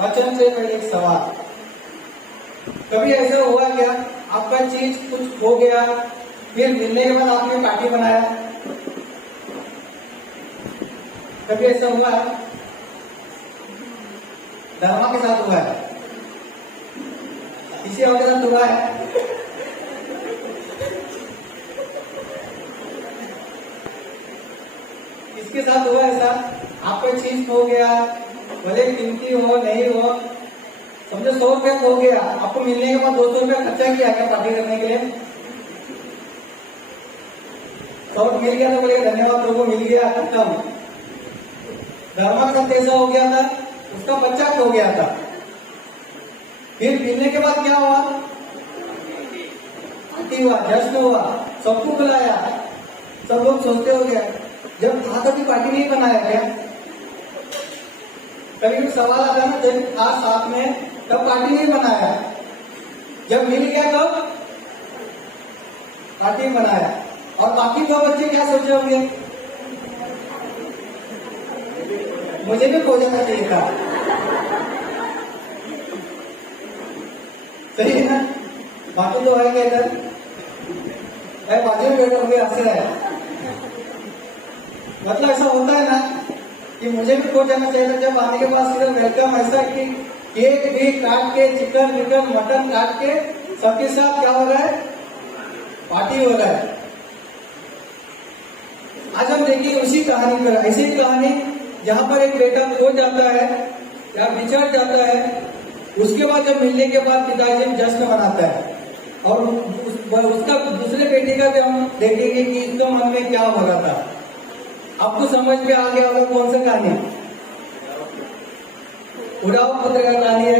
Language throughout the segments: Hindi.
वचन से पहले एक सवाल, कभी ऐसा हुआ क्या आपका चीज कुछ हो गया फिर मिलने के बाद आपने पार्टी बनाया? कभी ऐसा हुआ है? धर्मा के साथ हुआ है, किसी और के साथ हुआ है? किसके साथ हुआ ऐसा? आपका चीज हो गया, भले कीमती हो नहीं हो, समझो 100 रुपया हो गया, आपको मिलने के बाद 200 रुपया खर्चा किया क्या पार्टी करने के लिए? 100 मिल गया तो बोले धन्यवाद प्रभु मिल गया, खत्म। धर्मा का कैसा हो गया था? उसका बच्चा हो गया था, फिर मिलने के बाद क्या हुआ? पार्टी हुआ, जश्न हुआ, सबको बुलाया, सब लोग सोचते हो गया जब था तभी पार्टी नहीं बनाया क्या? कभी भी सवाल आता है ना, जब था साथ में तब पार्टी नहीं बनाया, जब मिल गया तब पार्टी बनाया। और बाकी 2 बच्चे क्या सोचे होंगे? मुझे भी खो जाना चाहिए था, सही है ना? बाकी तो है क्या इधर? बाजू में बैठे होंगे, हंस रहा है। मतलब ऐसा होता है ना कि मुझे भी खो जाना चाहिए था, जब आने के बाद सिर्फ वेलकम ऐसा कि केक भी काट के, चिकन विकन मटन काट के सबके साथ क्या हो रहा है? पार्टी हो रहा है। आज हम देखिए उसी कहानी पर, ऐसी ही कहानी जहां पर एक बेटा खो जाता है या बिछड़ जाता है, उसके बाद जब मिलने के बाद पिताजी जश्न मनाता है, और उसका दूसरे बेटे का भी हम देखेंगे कि इसका मन में क्या हो रहा था। आपको समझ में आ गया होगा कौन सा कहानी? उड़ाव पुत्र का कहानी है।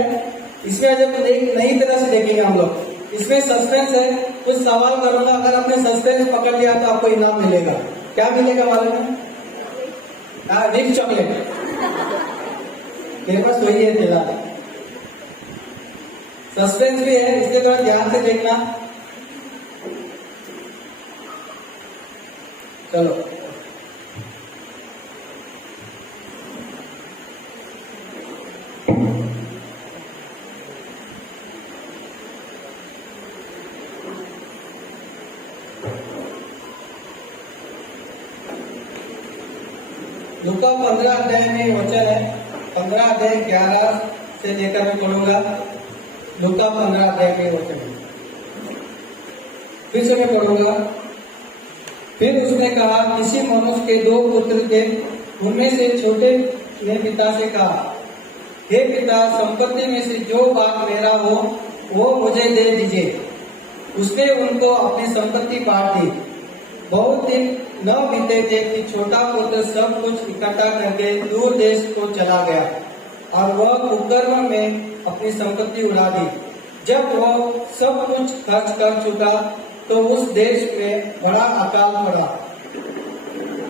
इसमें जब नई तरह से देखेंगे हम लोग, इसमें सस्पेंस है। कुछ सवाल करूंगा, अगर आपने सस्पेंस पकड़ लिया तो आपको इनाम मिलेगा। क्या मिलेगा मालूम है? Rich chocolate. मेरे पास वही है तेरा। सस्पेंस भी है, इसलिए थोड़ा ध्यान से देखना। चलो लूका 15 अध्याय में वचन है, 15 अध्याय 11 से लेकर मैं पढ़ूंगा। लूका 15 अध्याय के वचन फिर से मैं पढ़ूंगा। फिर उसने कहा, किसी मनुष्य के 2 पुत्र थे, उनमें से छोटे ने पिता से कहा, हे पिता, संपत्ति में से जो भाग मेरा हो वो मुझे दे दीजिए। उसने उनको अपनी संपत्ति बांट दी। बहुत दिन न बीते थे कि छोटा पुत्र सब कुछ इकट्ठा करके दूर देश को चला गया, और वह कुकर्म में अपनी संपत्ति उड़ा दी। जब वह सब कुछ खर्च कर चुका तो उस देश में बड़ा अकाल पड़ा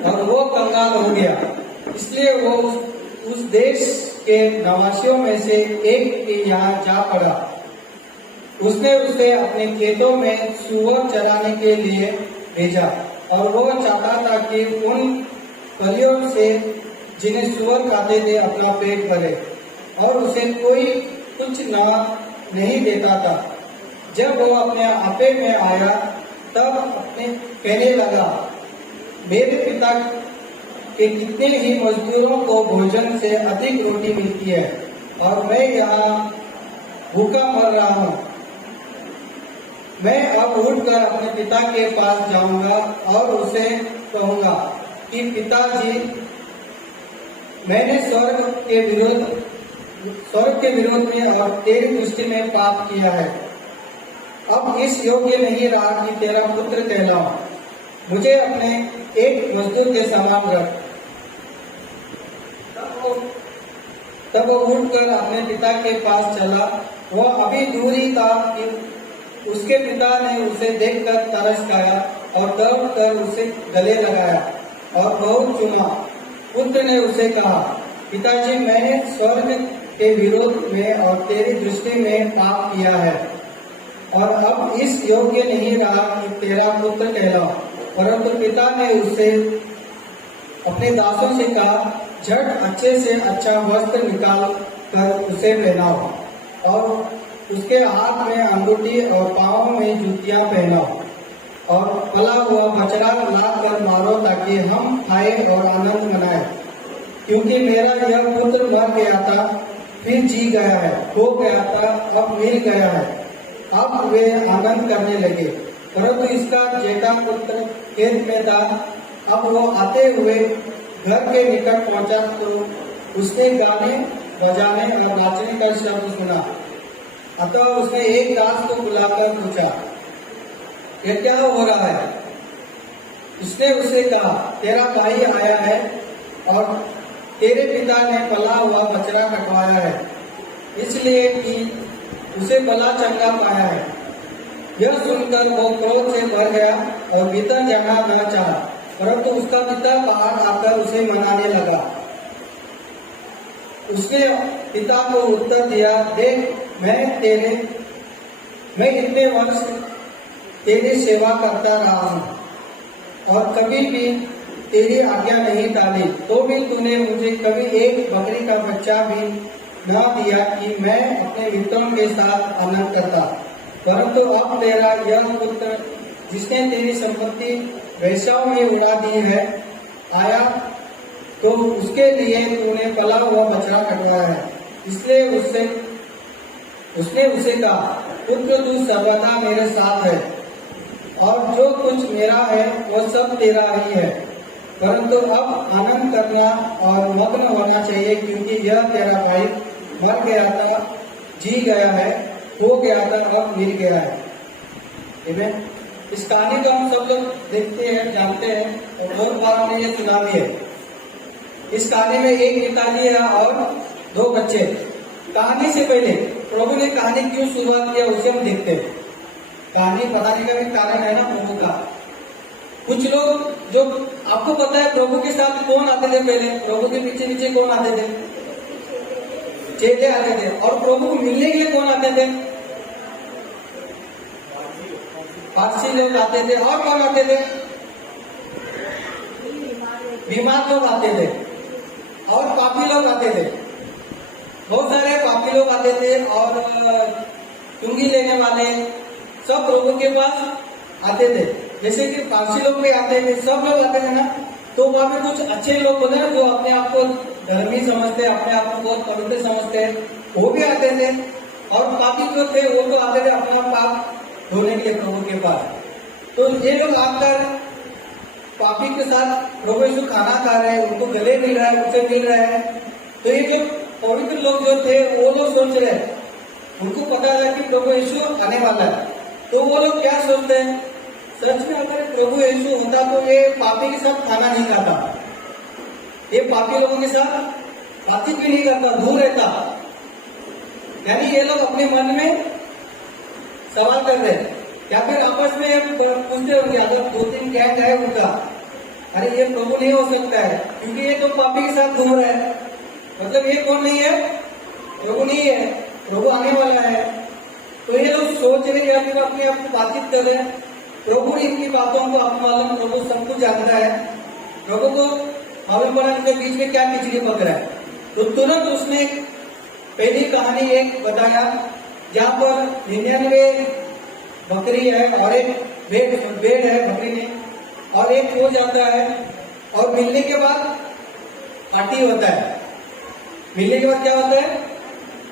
और वो कंगाल हो गया। इसलिए वो उस देश के निवासियों में से एक के यहाँ जा पड़ा। उसने उसे अपने खेतों में सुअर चराने के लिए भेजा, और वो चाहता था कि उन फलियों से जिन्हें सुअर खाते थे अपना पेट भरे, और उसे कोई कुछ नहीं देता था। जब वो अपने आपे में आया तब अपने कहने लगा, मेरे पिता के कितने ही मजदूरों को भोजन से अधिक रोटी मिलती है, और मैं यहाँ भूखा मर रहा हूँ। मैं अब उठकर अपने पिता के पास जाऊंगा और उसे कहूंगा कि पिताजी, मैंने स्वर्ग के विरोध में और तेरी दृष्टि में पाप किया है। अब इस योग्य नहीं रहा कि तेरा पुत्र कहलाऊं। मुझे अपने एक मजदूर के समान रख। तब वो उठकर अपने पिता के पास चला। वह अभी दूर ही था कि उसके पिता ने उसे देखकर तरस खाया और दौड़कर उसे गले लगाया और बहुत चूमा। पुत्र ने उसे कहा, पिताजी, मैंने स्वर्ग के विरोध में और तेरी दृष्टि में पाप किया है, और अब इस योग्य नहीं रहा कि तेरा पुत्र कहलाऊं। परंतु पिता ने उसे अपने दासों से कहा, झट अच्छे से अच्छा वस्त्र निकाल कर उसे पहनाओ और उसके हाथ में अंगूठी और पाँव में जूतियां पहनाओ और पला हुआ बछड़ा ला कर मारो ताकि हम खाए और आनंद मनाए, क्योंकि मेरा यह पुत्र मर गया था फिर जी गया है, खो गया था अब मिल गया है। अब वे आनंद करने लगे। परंतु इसका जेठा पुत्र खेत में था। अब वो आते हुए घर के निकट पहुंचा तो उसने गाने बजाने और नाचने का शब्द सुना। अतः उसने एक दास को बुलाकर पूछा, यह क्या हो रहा है? उसने उसे कहा, तेरा भाई आया है और तेरे पिता ने पला हुआ बछड़ा कटवाया है, इसलिए कि उसे भला चंगा पाया है। यह सुनकर वो क्रोध से भर गया और भीतर जाना न चाहा, परंतु उसका पिता बाहर आकर उसे मनाने लगा। उसने पिता को उत्तर दिया, देख मैं इतने वर्ष तेरी सेवा करता रहा हूँ और कभी भी तेरी आज्ञा नहीं टाली, तो भी तूने मुझे कभी एक बकरी का बच्चा भी न दिया कि मैं अपने मित्रों के साथ आनंद करता। परंतु अब तेरा यह पुत्र जिसने तेरी संपत्ति वेश्याओं में उड़ा दी है आया, तो उसके लिए तूने पला हुआ बछड़ा कटवाया है। इसलिए उसने उसे कहा, पुत्र तू सर्वदा मेरे साथ है और जो कुछ मेरा है वह सब तेरा ही है, परंतु अब आनंद करना और मग्न होना चाहिए, क्योंकि यह तेरा भाई मर गया था, जी गया है, हो गया था, अब मिल गया है। इस कहानी को हम सब लोग देखते हैं, जानते हैं और बहुत बार हमने ये सुना भी है। इस कहानी में एक पिताजी है और दो बच्चे। कहानी से पहले प्रभु ने कहानी क्यों शुरुआत किया उसे हम देखते हैं। कहानी बताने का भी कारण है ना प्रभु का। कुछ लोग जो आपको पता है प्रभु के साथ कौन आते थे पहले, प्रभु के पीछे पीछे कौन आते थे? चेले आते थे। और प्रभु को मिलने के लिए कौन आते थे? पारसी लोग आते थे। और कौन आते थे? बीमार लोग आते थे और पापी लोग आते थे। बहुत सारे पापी लोग आते थे और चुंगी लेने वाले सब प्रभु के पास आते थे। जैसे कि पारसी लोग भी आते थे, सब लोग आते थे ना। तो वहां पे कुछ अच्छे लोग होते हैं जो अपने आप को धर्मी समझते, अपने आप को बहुत पवित्र समझते हैं, वो भी आते थे। और पापी जो थे वो तो आते थे अपना पाप धोने के लिए प्रभु के पास। तो ये लोग आकर पापी के साथ प्रभु यीशु खाना खा रहे हैं, उनको गले मिल रहा है, उनसे मिल रहा है। तो ये जो पवित्र लोग जो थे वो लोग सोच रहे, उनको पता था कि प्रभु यीशु आने वाला है। तो वो लोग क्या सोचते हैं, सच में अगर प्रभु यीशु होता तो ये पापी के साथ खाना नहीं खाता, ये पापी लोगों के साथ बातचीत भी नहीं करता, दूर रहता। यानी ये लोग अपने मन में सवाल कर रहे हैं, या फिर आपस में पूछते होंगे, अगर 2-3 गैंग है उनका, अरे ये प्रभु नहीं हो सकता है क्योंकि ये तो पापी के साथ घूम रहा है, मतलब ये कौन नहीं है? प्रभु नहीं है, प्रभु आने वाला है। तो ये लोग सोच रहे या फिर अपने आप को बातचीत कर रहे हैं। प्रभु इनकी बातों को आप मालूम, प्रभु सब कुछ जानता है। प्रभु को मालूम पड़ा इनके बीच में क्या खिचड़ी पक रहा है। तो तुरंत उसने पहली कहानी एक बताया जहाँ पर 99 बकरी है और एक भेड़ है बकरी ने, और एक खो जाता है और मिलने के बाद पार्टी होता है। मिलने के बाद क्या होता है?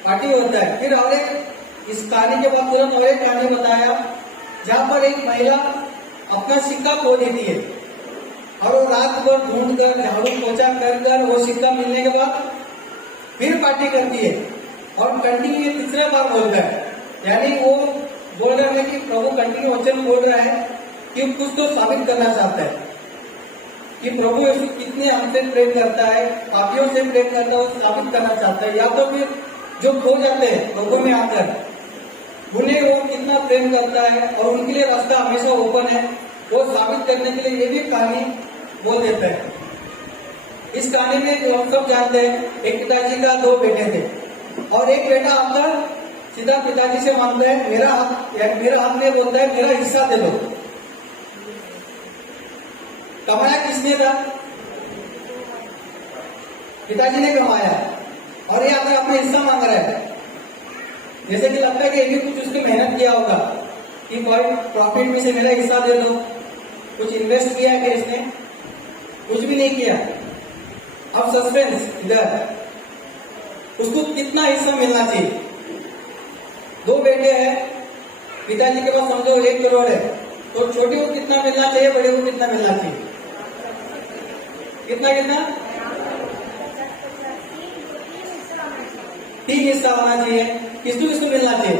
पार्टी होता है। फिर और एक इस कहानी के बाद तुरंत और एक कहानी बताया जहाँ पर एक महिला अपना सिक्का खो देती है और वो रात भर ढूंढ कर झाड़ू पोछा कर वो सिक्का मिलने के बाद फिर पार्टी करती है और कंटिन्यू तीसरे बार बोल रहा है। यानी वो बोल रहा है कि प्रभु कंटिन्यू वचन बोल रहा है कि कुछ तो साबित करना चाहता है कि प्रभु यीशु कितने हमसे प्रेम करता है, पापियों से प्रेम करता है, वो साबित करना चाहता है। या तो फिर जो खो जाते हैं प्रभु में आकर, उन्हें वो कितना प्रेम करता है और उनके लिए रास्ता हमेशा ओपन है, वो साबित करने के लिए ये भी कहानी बोल देता है। इस कहानी में जो हम सब जानते हैं, एक पिताजी का 2 बेटे थे और एक बेटा आता सीधा पिताजी से मांगता है, मेरा हाथ में बोलता है मेरा हिस्सा दे दो। कमाया किसने था? पिताजी ने कमाया। और ये आकर अपना हिस्सा मांग रहा है। जैसे कि लगता है कि ये भी कुछ उसने मेहनत किया होगा कि भाई प्रॉफिट में से मेरा हिस्सा दे दो, कुछ इन्वेस्ट किया है कि इसने? कुछ भी नहीं किया। अब सस्पेंस इधर, उसको कितना हिस्सा मिलना चाहिए? 2 बेटे हैं, पिताजी के पास समझो 1 करोड़ है, तो छोटे को कितना मिलना चाहिए, बड़े को कितना मिलना चाहिए? कितना कितना? 3 हिस्सा होना चाहिए। किसको किसको मिलना चाहिए?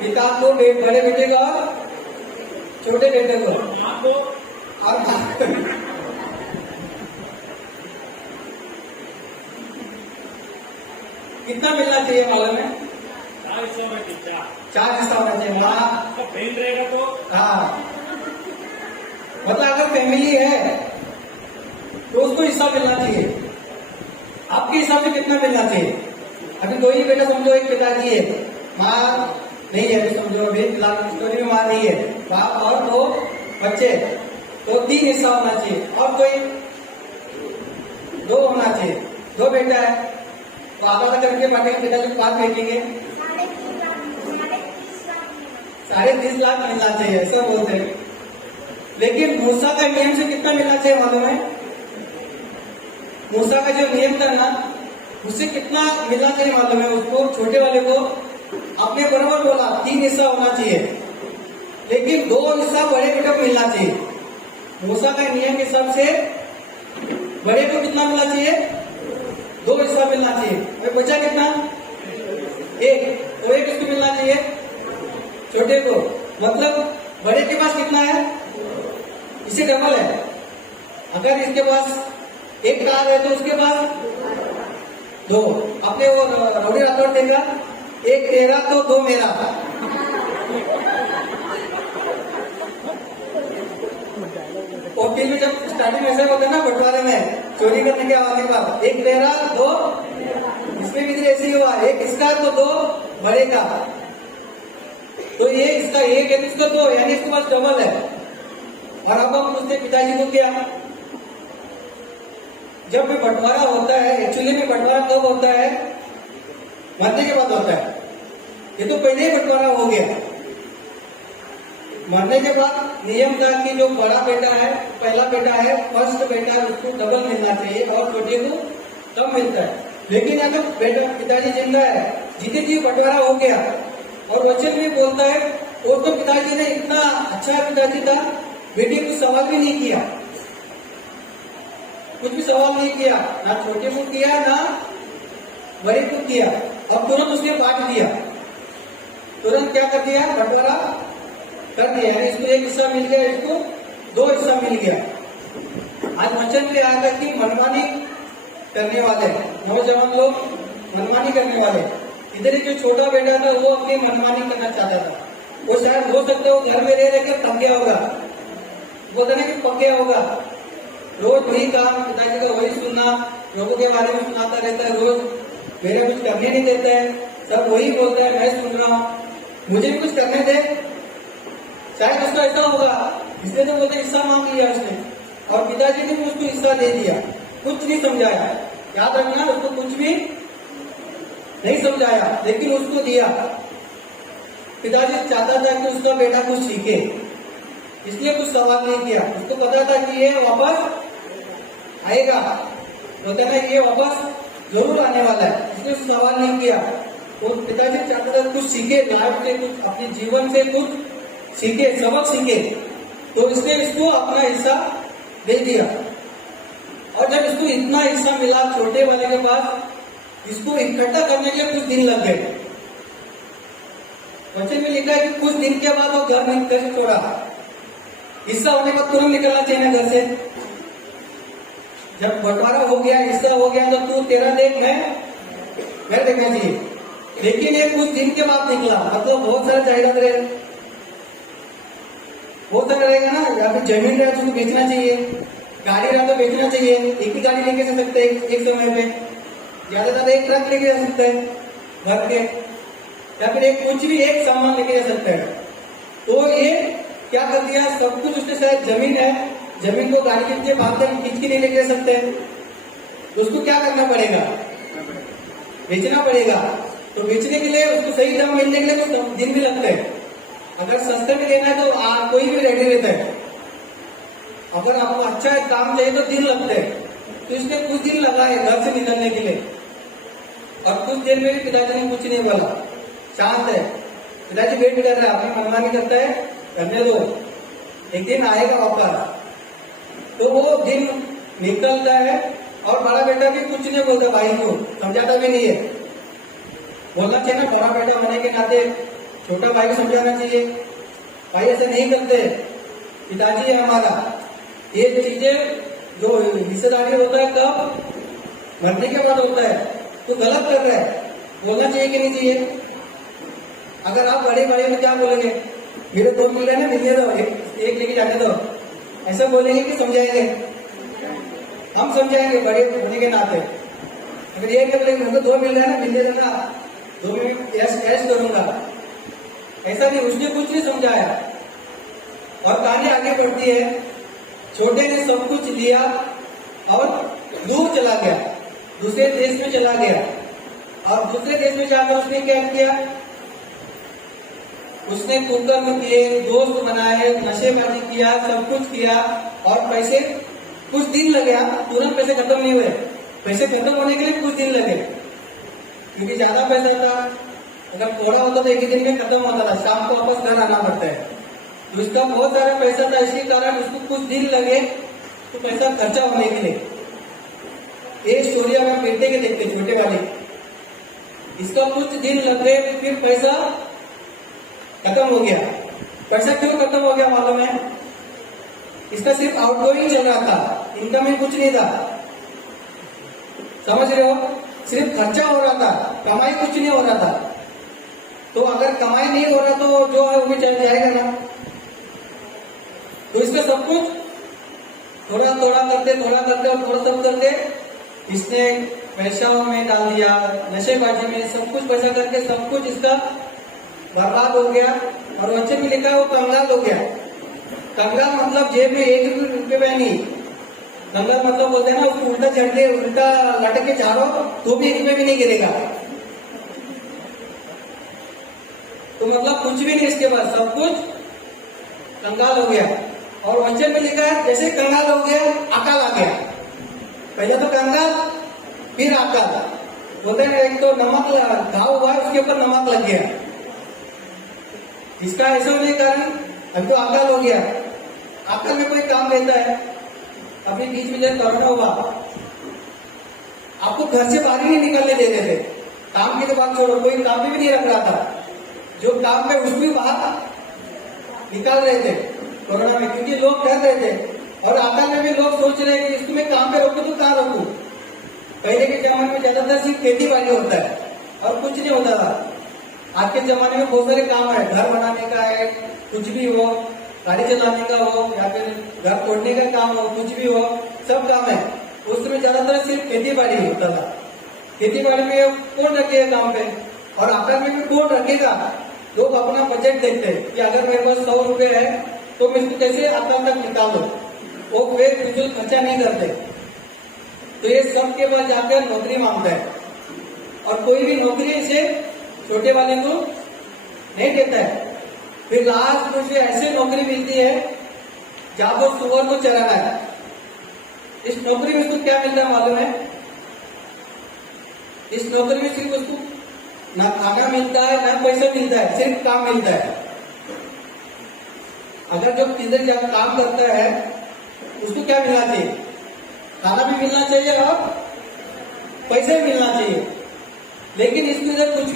पिता को, बड़े बेटे को और छोटे बेटे को और कितना मिलना चाहिए मालूम है? 4 हिस्सा होना चाहिए। रहेगा तो हाँ, मतलब अगर फैमिली है तो उसको हिस्सा मिलना चाहिए। आपके हिसाब से कितना मिलना चाहिए? अभी 2 ही बेटा समझो, एक पिताजी है, माँ नहीं है तो समझो अभी स्टोरी में माँ नहीं है, बाप और 2 बच्चे, तो 3 हिस्सा होना चाहिए। और कोई 2 होना चाहिए। 2 बेटा है तो आधा करके बांटेंगे, पिताजी 5 बेचेंगे, 30.5 लाख मिलना चाहिए, ऐसा बोलते हैं। लेकिन मूसा का नियम से कितना मिलना चाहिए मालूम है? मूसा का जो नियम था ना, उससे कितना मिलना चाहिए मालूम है? उसको, छोटे वाले को आपने बराबर बोला 3 हिस्सा होना चाहिए, लेकिन 2 हिस्सा बड़े बेटे को मिलना चाहिए। मूसा का नियम के हिसाब से बड़े को कितना मिलना चाहिए? 2 हिस्सा मिलना चाहिए। और बचा कितना? 1, तो 1 किसको मिलना चाहिए? छोटे को। मतलब बड़े के पास कितना है? इसे डबल है। अगर इसके पास 1 कार है तो उसके पास 2। अपने वो रौड़ी राठौड़ देगा, 1 तेरा तो 2 मेरा। वकील में जब स्टार्टिंग ऐसा होता है ना बंटवारे में, चोरी करने के आने के बाद 1 तेरा 2, इसमें भी ऐसे ही हुआ, 1 इसका तो 2 बड़े का, तो ये इसका 1 है तो इसका 2, यानी इसके पास डबल है। और अब हम पूछते पिताजी को क्या? जब भी बंटवारा होता है, एक्चुअली में बंटवारा कब होता है? मरने के बाद होता है। ये तो पहले ही बंटवारा हो गया। मरने के बाद नियम था कि जो बड़ा बेटा है, पहला बेटा है, फर्स्ट बेटा है, उसको डबल मिलना चाहिए और छोटे को कम मिलता है। लेकिन अगर बेटा पिताजी जिंदा है, जीते जी बंटवारा हो गया, और वचन भी बोलता है वो तो पिताजी ने इतना अच्छा पिताजी था, बेटे को सवाल भी नहीं किया, कुछ भी सवाल नहीं किया, ना छोटे को किया ना बड़े को किया, और तुरंत उसने बांट दिया। तुरंत क्या कर दिया? बंटवारा कर दिया। यानी इसको 1 हिस्सा मिल गया, इसको 2 हिस्सा मिल गया। आज वचन भी आया था कि मनमानी करने वाले नौजवान लोग, मनमानी करने वाले, इधर जो छोटा बेटा था वो अपनी मनमानी करना चाहता था। वो शायद हो सकता है वो घर में रह कर थक गया होगा, बोलते ना कि पक गया होगा, रोज वही काम, पिताजी का वही सुनना, लोगों के बारे में सुनाता रहता है, रोज मेरे कुछ करने नहीं देता है, सब वही बोलता है, मैं सुन रहा हूँ, मुझे भी कुछ करने दे। शायद उसका ऐसा होगा, इसलिए तो बोलते हिस्सा मांग लिया उसने, और पिताजी ने भी उसको हिस्सा दे दिया, कुछ नहीं समझाया। याद रखना, उसको कुछ भी नहीं समझाया, लेकिन उसको दिया। पिताजी चाहता था कि उसका बेटा कुछ सीखे, इसलिए कुछ सवाल नहीं किया। उसको पता था कि ये वापस आएगा, बोलता ना ये वापस जरूर आने वाला है, इसलिए सवाल नहीं किया। तो पिताजी चाहता था कुछ सीखे, लाइफ से कुछ, अपने जीवन से कुछ सीखे, सबक सीखे, तो इसने इसको अपना हिस्सा दे दिया। और जब इसको इतना हिस्सा मिला छोटे वाले के पास, इसको इकट्ठा करने के लिए कुछ दिन लग गए। वचन में लिखा है कि कुछ दिन के बाद वो घर निकल छोड़ा। हिस्सा होने का तुरंत निकलना चाहिए ना घर से। जब बंटवारा हो गया, हिस्सा हो गया, तो तू तेरा देख, मैं देखना चाहिए। लेकिन ये कुछ दिन के बाद निकला, मतलब बहुत सारा जायदाद रहेगा, बहुत सारा रहेगा ना, या फिर जमीन रहा तो उसको बेचना चाहिए, गाड़ी रहा तो बेचना चाहिए। एक ही गाड़ी लेके जा सकते हैं एक समय पे, ज्यादा ज्यादा 1 ट्रक लेके जा सकते हैं भर के, या फिर कुछ भी एक सामान लेके जा सकते हैं। तो ये क्या कर दिया, सब कुछ उसके साथ, जमीन है, जमीन को गाड़ी के पीछे भाग कर खींच के नहीं लेके जा सकते, तो उसको क्या करना पड़ेगा, बेचना पड़ेगा। तो बेचने के लिए उसको सही दाम मिलने के लिए तो दिन भी लगता है। अगर सस्ते में लेना है तो कोई भी रेडी रहता है। अगर आपको अच्छा काम चाहिए तो दिन लगते हैं। तो इसने कुछ दिन लगा है घर से निकलने के लिए, और कुछ देर में भी पिताजी ने कुछ नहीं बोला, शांत है। पिताजी वेट कर रहा है, अपनी मनमानी करता है, करने दो, एक दिन आएगा वापस। तो वो दिन निकलता है और बड़ा बेटा भी कुछ नहीं बोलता, भाई को समझाता भी नहीं है। बोलना चाहिए ना, बड़ा बेटा होने के नाते छोटा भाई को समझाना चाहिए, भाई ऐसे नहीं करते, पिताजी है हमारा। ये चीजें जो हिस्सेदारी होता है कब, मरने के बाद होता है। तो गलत कर रहा है, बोलना चाहिए कि नहीं चाहिए। अगर आप बड़े भाई तो क्या बोलेंगे, मेरे दो मिल रहे हैं ना, मिलने दो, एक लेके जाने दो, ऐसा बोलेंगे कि समझाएंगे? हम समझाएंगे बड़े होने के नाते। अगर ये क्या बोलेंगे, मेरे को दो मिल रहे हैं ना, मिलने देना, दो में ऐश करूंगा, ऐसा नहीं। उसने कुछ नहीं समझाया। और कहानी आगे बढ़ती है, छोटे ने सब कुछ लिया और दूर चला गया, दूसरे देश में चला गया। और दूसरे देश में जाकर उसने क्या किया, उसने कुकर्म किए, दोस्त बनाए, नशेबाजी किया, सब कुछ किया, और पैसे कुछ दिन लगे। तुरंत पैसे खत्म नहीं हुए, पैसे खत्म होने के लिए कुछ दिन लगे, क्योंकि ज्यादा पैसा था। अगर थोड़ा होता तो एक ही दिन में खत्म होता था, शाम को वापस घर आना पड़ता है। तो उसका बहुत सारा पैसा था, इसी कारण उसको कुछ दिन लगे तो पैसा खर्चा होने के लिए। एक स्टोरी अगर बेटे के देखते, छोटे वाले, इसका कुछ दिन लग गए, फिर पैसा खत्म हो गया। पैसा क्यों खत्म हो गया मालूम है? इसका सिर्फ आउटगोइंग चल रहा था, इनकम में कुछ नहीं था। समझ रहे हो? सिर्फ खर्चा हो रहा था, कमाई कुछ नहीं हो रहा था। तो अगर कमाई नहीं हो रहा तो जो है वो भी चल जाएगा ना। तो इसका सब कुछ थोड़ा थोड़ा करते और थोड़ा सब करते इसने पैसा में डाल दिया, नशेबाजी में, सब कुछ पैसा करके सब कुछ इसका बर्बाद हो गया। और बच्चे में लिखा है वो कंगाल हो गया। कंगाल मतलब जेब में एक रुपये नहीं, कंगाल मतलब बोलते हैं ना, उसको उल्टा चढ़ के उल्टा लटक के झाड़ो तो भी 1 रुपये भी नहीं गिरेगा। तो मतलब कुछ भी नहीं इसके पास, सब कुछ कंगाल हो गया। और वचन में लिखा है जैसे कंगाल हो गया अकाल आ गया। पहले तो कंगाल फिर अकाल, बोलते हैं एक तो नमक घाव हुआ उसके ऊपर नमक लग गया। इसका ऐसा होने के कारण अभी तो अकाल हो गया। अकाल में कोई काम रहता है, अभी बीच में जब कोरोना हुआ, आपको घर से बाहर ही नहीं निकलने देते थे। काम की तो बात छोड़ो, कोई काम भी नहीं रख रहा था। जो काम पे उसको भी बाहर निकाल रहे थे कोरोना में, क्योंकि लोग डर रहे थे। और अकाल में भी लोग सोच रहे हैं कि इसको मैं काम पे रोकूं तो कहाँ रोकूं। पहले के जमाने में ज्यादातर सिर्फ खेती बाड़ी होता है और कुछ नहीं होता था। आज के जमाने में बहुत सारे काम है, घर बनाने का है, कुछ भी हो, गाड़ी चलाने का हो, या फिर घर तोड़ने का काम हो, कुछ भी हो, सब काम है। उस समय ज्यादातर सिर्फ खेती बाड़ी होता था। खेती बाड़ी में कौन रखेगा काम पे, और अकाल में भी कौन रखेगा। लोग अपना बजट देखते हैं कि अगर मेरे पास 100 रुपए है तो मैं इसको कैसे अकाल तक निकालूं, वो वे फिजूल खर्चा नहीं करते। तो ये सब के बाद जाकर नौकरी मांगता है, और कोई भी नौकरी इसे छोटे वाले को नहीं देता है। फिर लास्ट में ऐसे नौकरी मिलती है जहां पर सुअर को चराना है। इस नौकरी में उसको क्या मिलता है मालूम है? इस नौकरी में सिर्फ उसको ना खाना मिलता है ना पैसा मिलता है, सिर्फ काम मिलता है। अगर जो किधर जहाँ काम करता है उसको क्या मिलना चाहिए? खाना भी मिलना चाहिए और पैसे भी मिलना चाहिए। लेकिन इसको इधर कुछ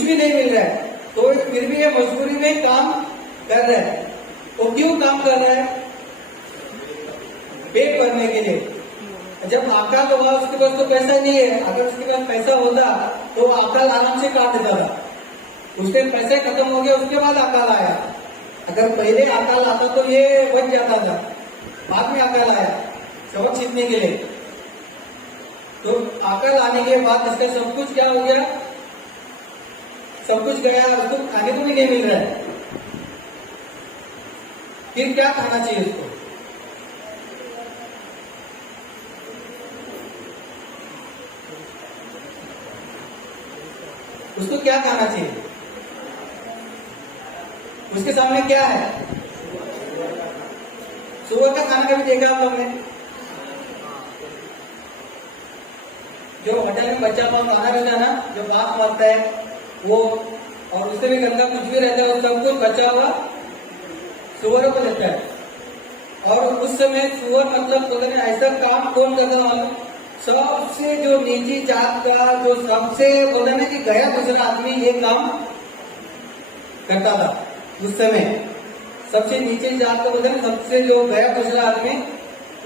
भी नहीं मिल रहा है। तो फिर भी ये मजबूरी में काम कर रहा है। तो क्यों काम कर रहा है? पेट भरने के लिए। जब अकाल हुआ उसके पास तो पैसा नहीं है। अगर उसके पास पैसा होता तो अकाल आराम से काट देता था। उसके पैसे खत्म हो गए, उसके बाद अकाल आया। अगर पहले अकाल आता तो ये बच जाता था, बाद में अकाल आया सबक सीखने के लिए। तो अकाल आने के बाद इसका सब कुछ क्या हो गया? सब कुछ गया, उसको खाने को भी नहीं मिल रहा है। फिर क्या खाना चाहिए उसको? उसको क्या खाना चाहिए? उसके सामने क्या है? सुअर का खाना कभी देखा आप लोग ने? जो होटल में बच्चा पाव खाना रहता है ना, जो बात मारता है वो, और उससे भी गंदा कुछ भी रहता है, वो सब कुछ बचा हुआ सुअरों को देता है। और उस समय सुअर मतलब बोलते हैं ऐसा काम कौन करता मालूम? सबसे जो नीची जात का, जो सबसे बोलते ना कि गया गुजरा आदमी ये काम करता था उस समय। सबसे नीचे जात का बोलते ना, सबसे जो गया गुजरा आदमी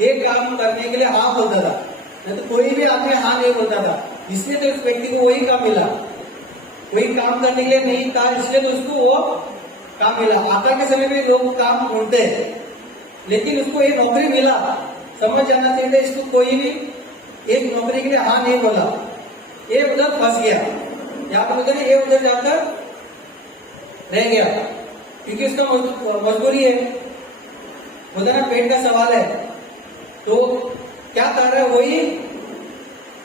ये काम करने के लिए हाँ बोलता था, नहीं तो कोई भी आदमी हाँ नहीं बोलता था। इसलिए तो उस व्यक्ति को वही काम मिला, वही काम करने के लिए नहीं था, इसलिए तो उसको वो काम मिला। आका के समय में लोग काम ढूंढते हैं, लेकिन उसको एक नौकरी मिला। समझ जाना चाहिए था इसको, कोई भी एक नौकरी के लिए हाँ नहीं बोला, ये उधर फंस गया। यहाँ पर बोलते ये उधर जाकर रह गया, क्योंकि उसका मजबूरी है, बोलते ना पेट का सवाल है। तो क्या कर रहा है? वही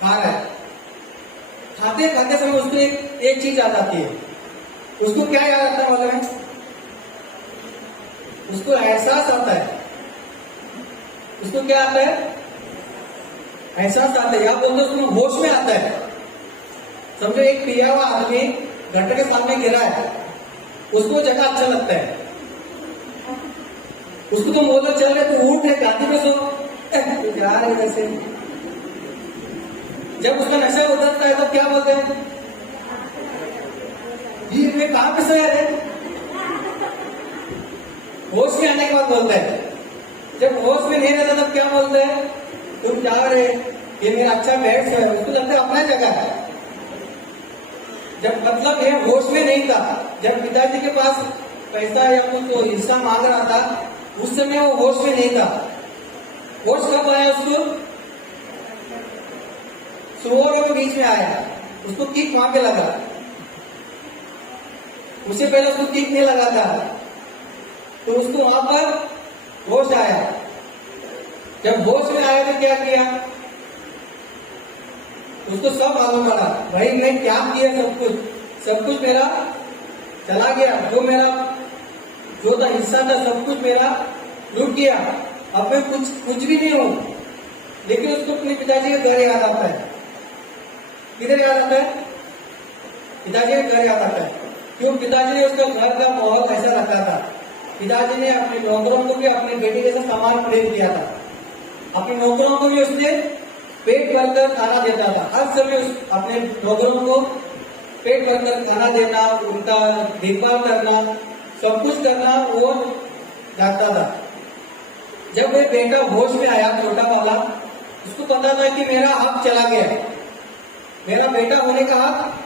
खा रहा है। खाते खाते समय उसको एक चीज याद आती है। उसको क्या याद आता है मालूम है? उसको एहसास आता है। उसको क्या आता है? एहसास आता है, या बोलते उसको होश में आता है। समझो एक पिया हुआ आदमी गटर के सामने गिरा है, उसको जगह अच्छा लगता है। उसको तो बोलो चल रहे तो उठ है, गादी पे सो, जा रहे वैसे। जब उसका नशा उतरता है तो क्या बोलते हैं? ये मैं कहां पे सोया रे? होश में आने के बाद बोलता है। जब होश में नहीं रहता तब क्या बोलता है? तुम जा रहे, ये मेरा अच्छा बेड है, उसको लगता है अपना जगह है। जब मतलब ये होश में नहीं था, जब पिताजी के पास पैसा या कुछ तो हिस्सा मांग रहा था, उस समय वो होश में नहीं था। होश कब आया उसको? सुअरों के बीच में आया, उसको किक वहां पे लगा। उससे पहले उसको किक नहीं लगा था, तो उसको वहां पर होश आया। जब होश में आया तो क्या किया? उसको सब मालूम पड़ा, भाई मैं क्या किया, सब कुछ मेरा चला गया, जो मेरा जो था हिस्सा था सब कुछ मेरा लूट गया, अब मैं कुछ भी नहीं हूं। लेकिन उसको अपने पिताजी का घर याद आता है। किधर याद आता है? पिताजी का घर याद आता है। क्यों? पिताजी ने उसका घर का माहौल ऐसा रखा था। पिताजी ने अपने नौकरों को भी अपने बेटे जैसा सामान प्रेम किया था। अपने नौकरों को भी उसने पेट भरकर खाना देता था। हर समय अपने नौकरों को पेट भरकर खाना देना, उनका देखभाल करना, सब कुछ करना वो जानता था। जब वो बेटा होश में आया, छोटा वाला, उसको पता था कि मेरा हक चला गया, मेरा बेटा होने का हक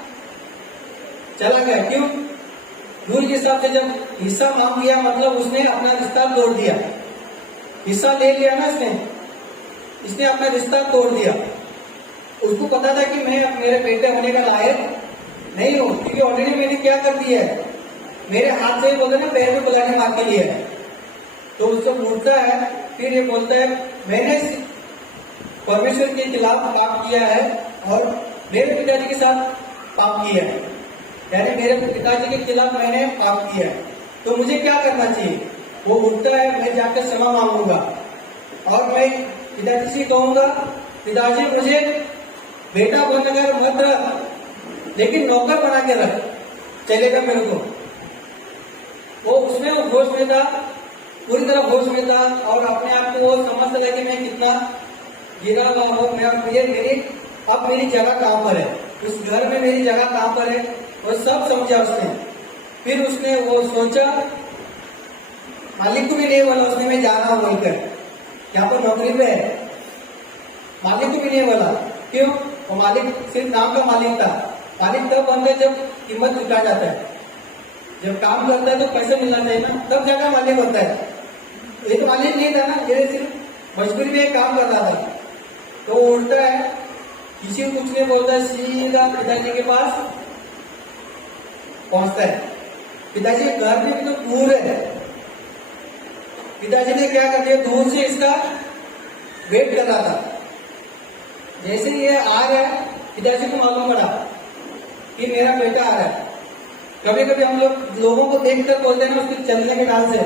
चला गया। क्यों? रूल के हिसाब से जब हिस्सा मांग लिया, मतलब उसने अपना रिश्ता तोड़ दिया। हिस्सा ले लिया ना इसने अपना रिश्ता तोड़ दिया। उसको पता था कि मैं मेरे बेटे होने का लायक नहीं हूं, क्योंकि ऑलरेडी मैंने क्या कर दिया है, मेरे हाथ से ही बोलते ना पैर में बुलाने मार के लिए है। तो उसको उठता है, फिर ये बोलता है मैंने परमेश्वर के खिलाफ पाप किया है और मेरे पिताजी के साथ पाप किया है, यानी मेरे पिताजी के खिलाफ मैंने पाप किया है, तो मुझे क्या करना चाहिए? वो उठता है, मैं जाकर क्षमा मांगूंगा और मैं पिताजी से कहूंगा, पिताजी मुझे बेटा बनकर मत रख, लेकिन नौकर बना के रख, चलेगा मेरे को। वो उसमें वो होश में था, पूरी तरह होश में था, और अपने आप को वो समझता था कि मैं कितना गिरा हुआ हूँ, अब मेरी जगह कहाँ पर है, उस घर में मेरी जगह कहाँ पर है, वो सब समझा उसने। फिर उसने वो सोचा, मालिक को भी नहीं बोला उसने मैं जा रहा हूँ बोलकर, यहाँ पर नौकरी पे है, मालिक को भी नहीं बोला। क्यों? वो मालिक सिर्फ नाम का मालिक था। मालिक तब बनता है जब कीमत चुका जाता है, जब काम करता है तो पैसा मिलना चाहिए ना, तब जाकर मालिक होता है। ये तो मालिक नहीं था ना, ये सिर्फ मजबूरी में काम कर रहा था। तो वो उठता है, किसी को कुछ नहीं बोलता, सीधा पिताजी के पास पहुंचता है। पिताजी के घर में भी तो दूर है। पिताजी ने क्या कर दिया, दूर से इसका वेट कर रहा था। जैसे ये आ गया, पिताजी को मालूम पड़ा कि मेरा बेटा आ रहा है। कभी कभी हम लोग लोगों को देखकर बोलते हैं ना उसके चलने के डाल से,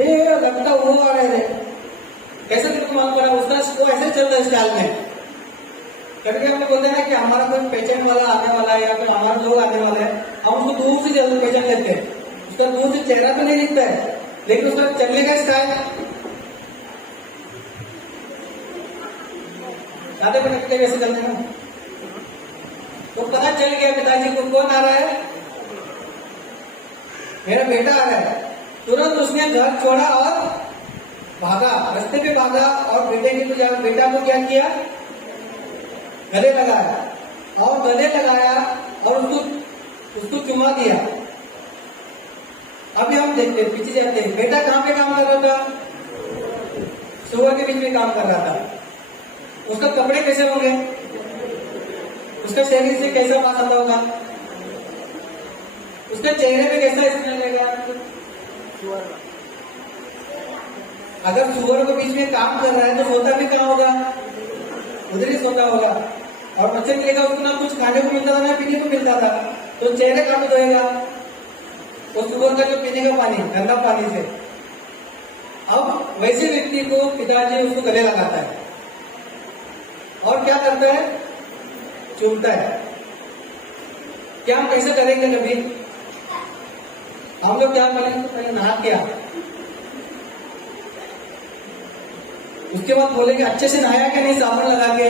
ए लगता वो आ रहे थे, कैसे तुमको मालूम पड़ा उसका वो ऐसे चल रहा है स्टाइल में। कभी कभी हम लोग बोलते हैं ना कि हमारा कोई पेशेंट वाला आने वाला है या फिर हमारा लोग आने वाला है, हम उसको दूर से जल्द पहचान लेते हैं। उसका दूर से चेहरा तो नहीं दिखता है, लेकिन उसका चलने का स्टाइल आधे पटकते कैसे चलते हैं, तो पता चल गया पिताजी को कौन आ रहा है, मेरा बेटा आ रहा है। तुरंत उसने घर छोड़ा और भागा, रास्ते पे भागा और बेटा को क्या किया, गले लगाया और गले लगाया और उसको चुमा दिया। अभी हम देखते पीछे जाते हैं, बेटा कहाँ पे काम कर रहा था, सुअर के बीच में काम कर रहा था। उसका कपड़े कैसे होंगे, उसका शरीर से कैसा बात आता होगा, उसके चेहरे पे कैसा स्मेल रहेगा। अगर सुअर के बीच में काम कर रहा है तो सोता भी कहाँ होगा, उधर ही सोता होगा। और बच्चे मिलेगा उसको ना कुछ खाने को मिलता था ना पीने को मिलता था, तो चेहरे कहाँ पे धोएगा, वो सुअर का जो पीने का पानी, गंदा पानी से। अब वैसे व्यक्ति को पिताजी उसको गले लगाता है और क्या करता है, चूमता है। क्या हम कैसे करेंगे, कभी हम लोग क्या करेंगे, पहले नहा किया, उसके बाद बोलेंगे अच्छे से नहाया कि नहीं, साबुन लगा के,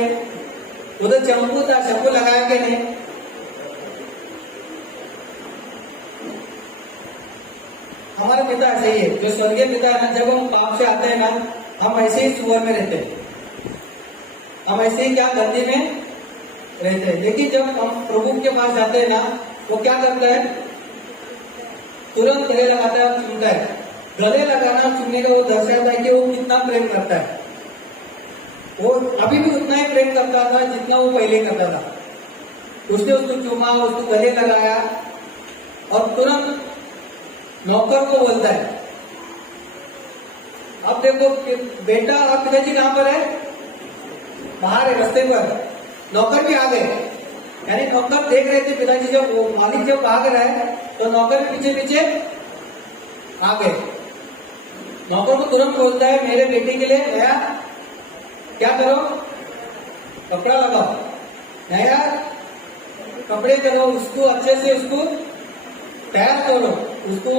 उधर शैम्पू था शैम्पू लगाया कि नहीं। हमारा पिता ऐसे ही है, जो स्वर्गीय पिता है ना, जब हम पाप से आते हैं ना, हम ऐसे ही सुअर में रहते हैं, हम ऐसे ही क्या गंदगी में रहते हैं। लेकिन जब हम प्रभु के पास जाते हैं ना, वो क्या करता है, तुरंत गले लगाता है और चूमता है। गले लगाना चूमने का वो दर्शाता है कि वो कितना प्रेम करता है। वो अभी भी उतना ही प्रेम करता था जितना वो पहले करता था। उसने उसको चूमा, उसको गले लगाया और तुरंत नौकर को बोलता है, अब देखो बेटा और पिताजी कहां पर है, बाहर है रास्ते पर। नौकर भी आ गए, यानी नौकर देख रहे थे पिताजी जब वो मालिक जब भाग रहा है तो नौकर पीछे पीछे आ गए। नौकर को तुरंत बोलता है, मेरे बेटे के लिए नया क्या करो, कपड़ा लगाओ, नया कपड़े करो, उसको अच्छे से उसको तैयार करो। उसको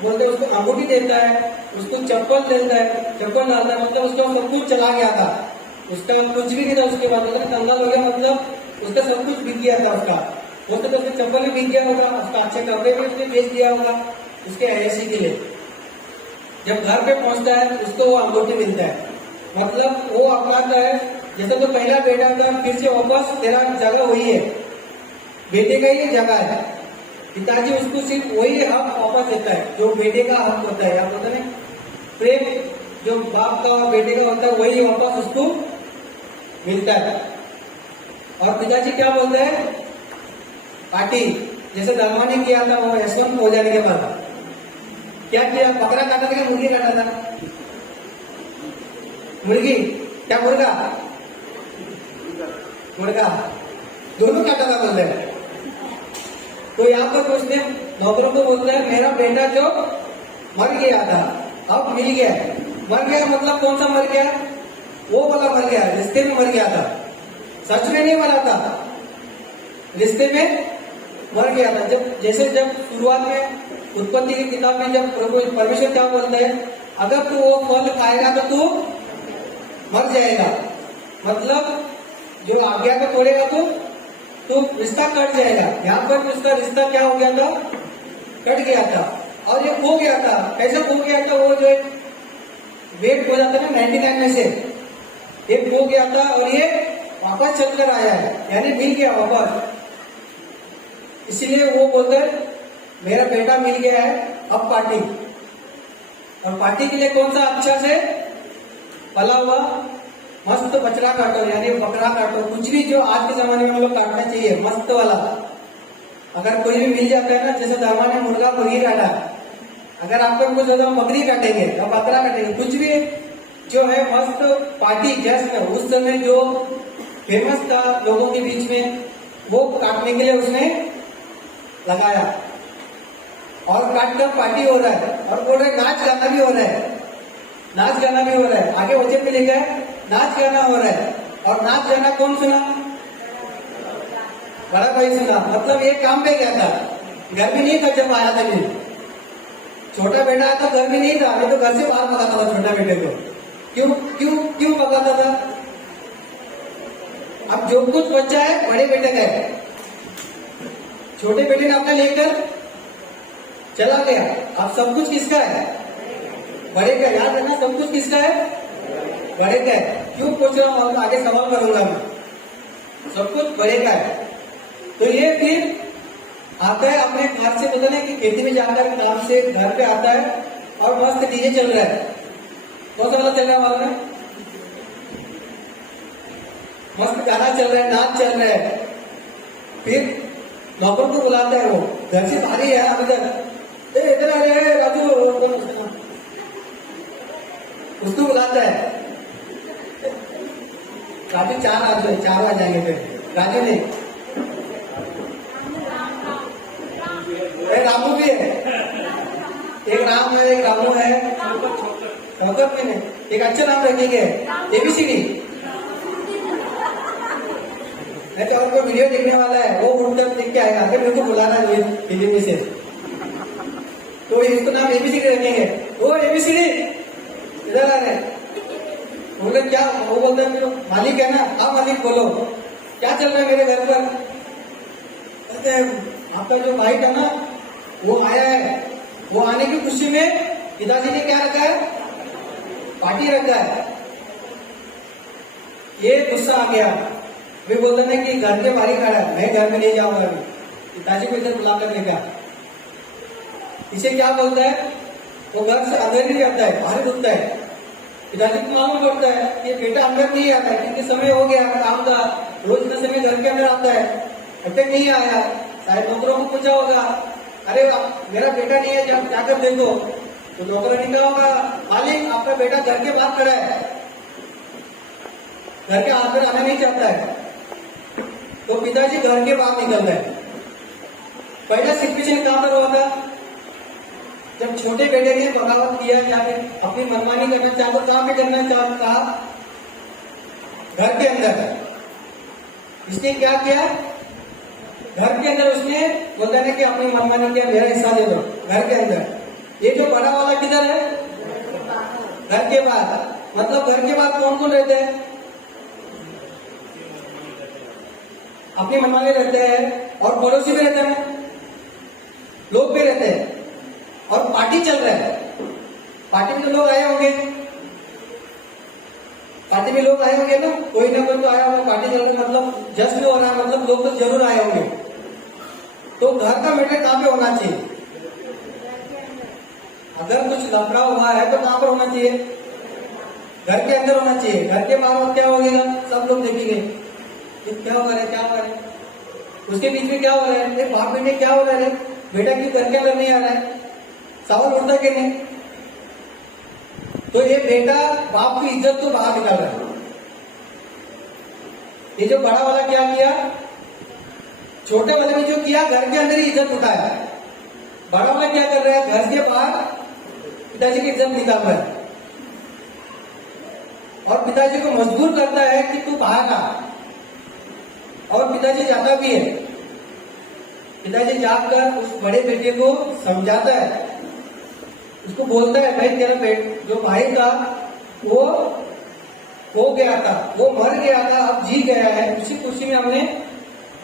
बोलते उसको अंगूठी देता है, उसको चप्पल देता है, चप्पल डालता है, मतलब उसका सब कुछ चला गया था, उसका कुछ भी नहीं था। उसके बाद मतलब कंगाल हो गया, मतलब उसका सब कुछ बिक गया था। उसका उसका चप्पल भी बिक गया होगा, उसका अच्छे कपड़े भी उसने बेच दिया होगा उसके ऐसी के लिए। जब घर पे पहुंचता है उसको वो अंगूठी मिलता है, मतलब वो अपनाता है जैसे तो पहला बेटा था, फिर से वापस तेरा जगह वही है, बेटे का ही जगह है। पिताजी उसको सिर्फ वही हक वापस देता है जो बेटे का हक होता है, आप बोलते हैं प्रेम जो बाप का और बेटे का होता है वही वापस उसको मिलता है। और पिताजी क्या बोलते हैं, पार्टी, जैसे धर्मा ने किया था वो यशवंत हो जाने के बाद क्या किया, बकरा काटा था, मुर्गी काटा था, मुर्गी क्या मुर्गा मुर्गा दोनों काटा था बोलते हैं। तो यहाँ पर कुछ ने नौकरों को बोलता है, मेरा बेटा जो मर गया था अब मिल गया। मर गया मतलब कौन सा मर गया, वो वाला मर गया, रिश्ते में मर गया था, सच में नहीं मरा था, रिश्ते में मर गया था। जब शुरुआत में उत्पत्ति की किताब में जब परमेश्वर क्या बोलता है, अगर तू वो फल खाएगा तो तू मर जाएगा, मतलब जो आज्ञा को तोड़ेगा तो रिश्ता कट जाएगा। यहाँ पर उसका रिश्ता क्या हो गया था, कट गया था। और ये हो गया था, कैसे हो गया था, वो जो वेट हो जाता है ना 99 में से एक हो गया था और ये वापस चलकर आया है, यानी मिल गया वापस। इसीलिए वो बोलते हैं मेरा बेटा मिल गया है, अब पार्टी। और पार्टी के लिए कौन सा अच्छा से पला हुआ मस्त बछड़ा काटो, यानी बकरा काटो, कुछ भी जो आज के जमाने में हम लोग काटना चाहिए मस्त वाला। अगर कोई भी मिल जाता है ना, जैसे धर्मा ने मुर्गा मुर्गी काटा, अगर आपको कुछ ज्यादा बकरी काटेंगे या बकरा काटेंगे, कुछ भी जो है मस्त पार्टी जस्ट उस समय जो फेमस था लोगों के बीच में, वो काटने के लिए उसने लगाया और काट कर पार्टी हो रहा है और बोल रहे नाच गाना भी हो रहा है, नाच गाना भी हो रहा है। आगे वचन में लिखा है नाच गाना हो रहा है। और नाच गाना कौन सुना? बड़ा भाई सुना। मतलब ये काम पे गया था, घर में नहीं था जब आया था। ये छोटा बेटा आया तो घर में नहीं था, नहीं तो घर से बाहर भगाता था छोटा बेटे को। क्यों क्यों क्यों भगाता था? अब जो कुछ बच्चा है बड़े बेटे का है, छोटे बेटे ने अपना लेकर चला गया। अब सब कुछ किसका है? बड़े का। याद रखना, सब कुछ किसका है? बड़े का है। क्यों पूछ रहा हूं? आगे सवाल करूंगा मैं। सब कुछ बड़े का है। तो ये फिर आता है अपने घर से, पता नहीं कि खेती में जाकर काम से घर पे आता है और मस्त डीजे चल रहा है। कौन सा वाला चल रहा है मालूम है? मस्त गाना चल रहा है, नाच चल रहा है। फिर नौकर को बुलाता है, वो घर से भारी है, अब इधर आ रहे राजू, उसको बुलाता है। राजू चार आ जाएंगे। फिर राजू ने रामू भी है, एक राम है, एक रामू है, शौकत में एक अच्छा नाम रखेंगे एबीसीडी। मैं तो आपको वीडियो देखने वाला है, वो उठकर देख के आएगा, आगे मेरे को बुलाना है दिल्ली में से, तो इसको नाम एबीसीडी रखेंगे। वो एबीसीडी इधर आ रहे, बोले क्या? वो बोलता है मालिक है ना, हाँ मालिक बोलो क्या चल रहा है मेरे घर पर? कहते आपका जो भाई था ना वो आया है, वो आने की खुशी में पिताजी ने क्या रखा है? पार्टी रखा है। ये गुस्सा आ गया, वे बोलते हैं कि घर के बाहर खड़ा है, मैं घर में नहीं जाऊंगा। पिताजी को इधर बुलाकर लेगा। इसे क्या बोलता है? वो घर से अंदर नहीं जाता है, बाहर घूमता है। पिताजी को मालूम पड़ता है कि बेटा अंदर नहीं आता है, क्योंकि समय हो गया काम का, रोज इतना समय घर के अंदर आता है, अब तक नहीं आया। शायद नौकरों को पूछा होगा, अरे मेरा बेटा नहीं है, जब जाकर देखो। तो नौकरों ने कहा होगा, मालिक आपका बेटा घर के बाहर खड़ा है, घर के अंदर आना नहीं चाहता है। तो पिताजी घर के बाहर निकल रहे। पहला सिचुएशन कहां पर हुआ था? जब छोटे बेटे ने बगावत किया या फिर अपनी मनमानी करना चाहता, तो कहां पे करना चाहता? घर के अंदर। इसने क्या किया? घर के अंदर उसने बोलता है कि अपनी मनमानी किया, मेरा हिस्सा दे दो। घर के अंदर। ये जो बड़ा वाला किधर है? घर के बाहर। मतलब घर के बाहर कौन कौन रहते हैं? अपनी मनमानी रहते हैं, और पड़ोसी भी रहते हैं, लोग भी रहते हैं, और पार्टी चल रहा है। पार्टी में तो लोग आए होंगे, पार्टी में लोग आए होंगे ना, कोई ना कोई तो आया होगा। पार्टी चल रही मतलब जश्न हो रहा है, मतलब लोग तो जरूर आए होंगे। तो घर का मैटर कहां पे होना चाहिए? अगर कुछ लफड़ा हुआ है तो कहां पर होना चाहिए? घर के अंदर होना चाहिए। घर के बाहर क्या हो गया? सब लोग देखेंगे क्या हो रहा है, क्या हो रहा है, उसके बीच में क्या हो रहा है, बाप बेटे क्या हो रहा है, बेटा क्यों घर के अंदर नहीं आ रहा है, सवाल उठता कि नहीं? तो ये बेटा बाप की इज्जत तो बाहर निकाल रहा है। ये जो बड़ा वाला क्या किया? छोटे वाले ने जो किया, घर के अंदर ही इज्जत उठाया। बड़ा वाला क्या कर रहा है? घर के बाहर पिताजी की इज्जत निकाल रहा है, और पिताजी को मजबूर करता है कि तू बाहर आ। और पिताजी जाता भी है। पिताजी जाकर उस बड़े बेटे को समझाता है, उसको बोलता है, भाई तेरा जो भाई था वो हो गया था, वो मर गया था, अब जी गया है, उसी खुशी में हमने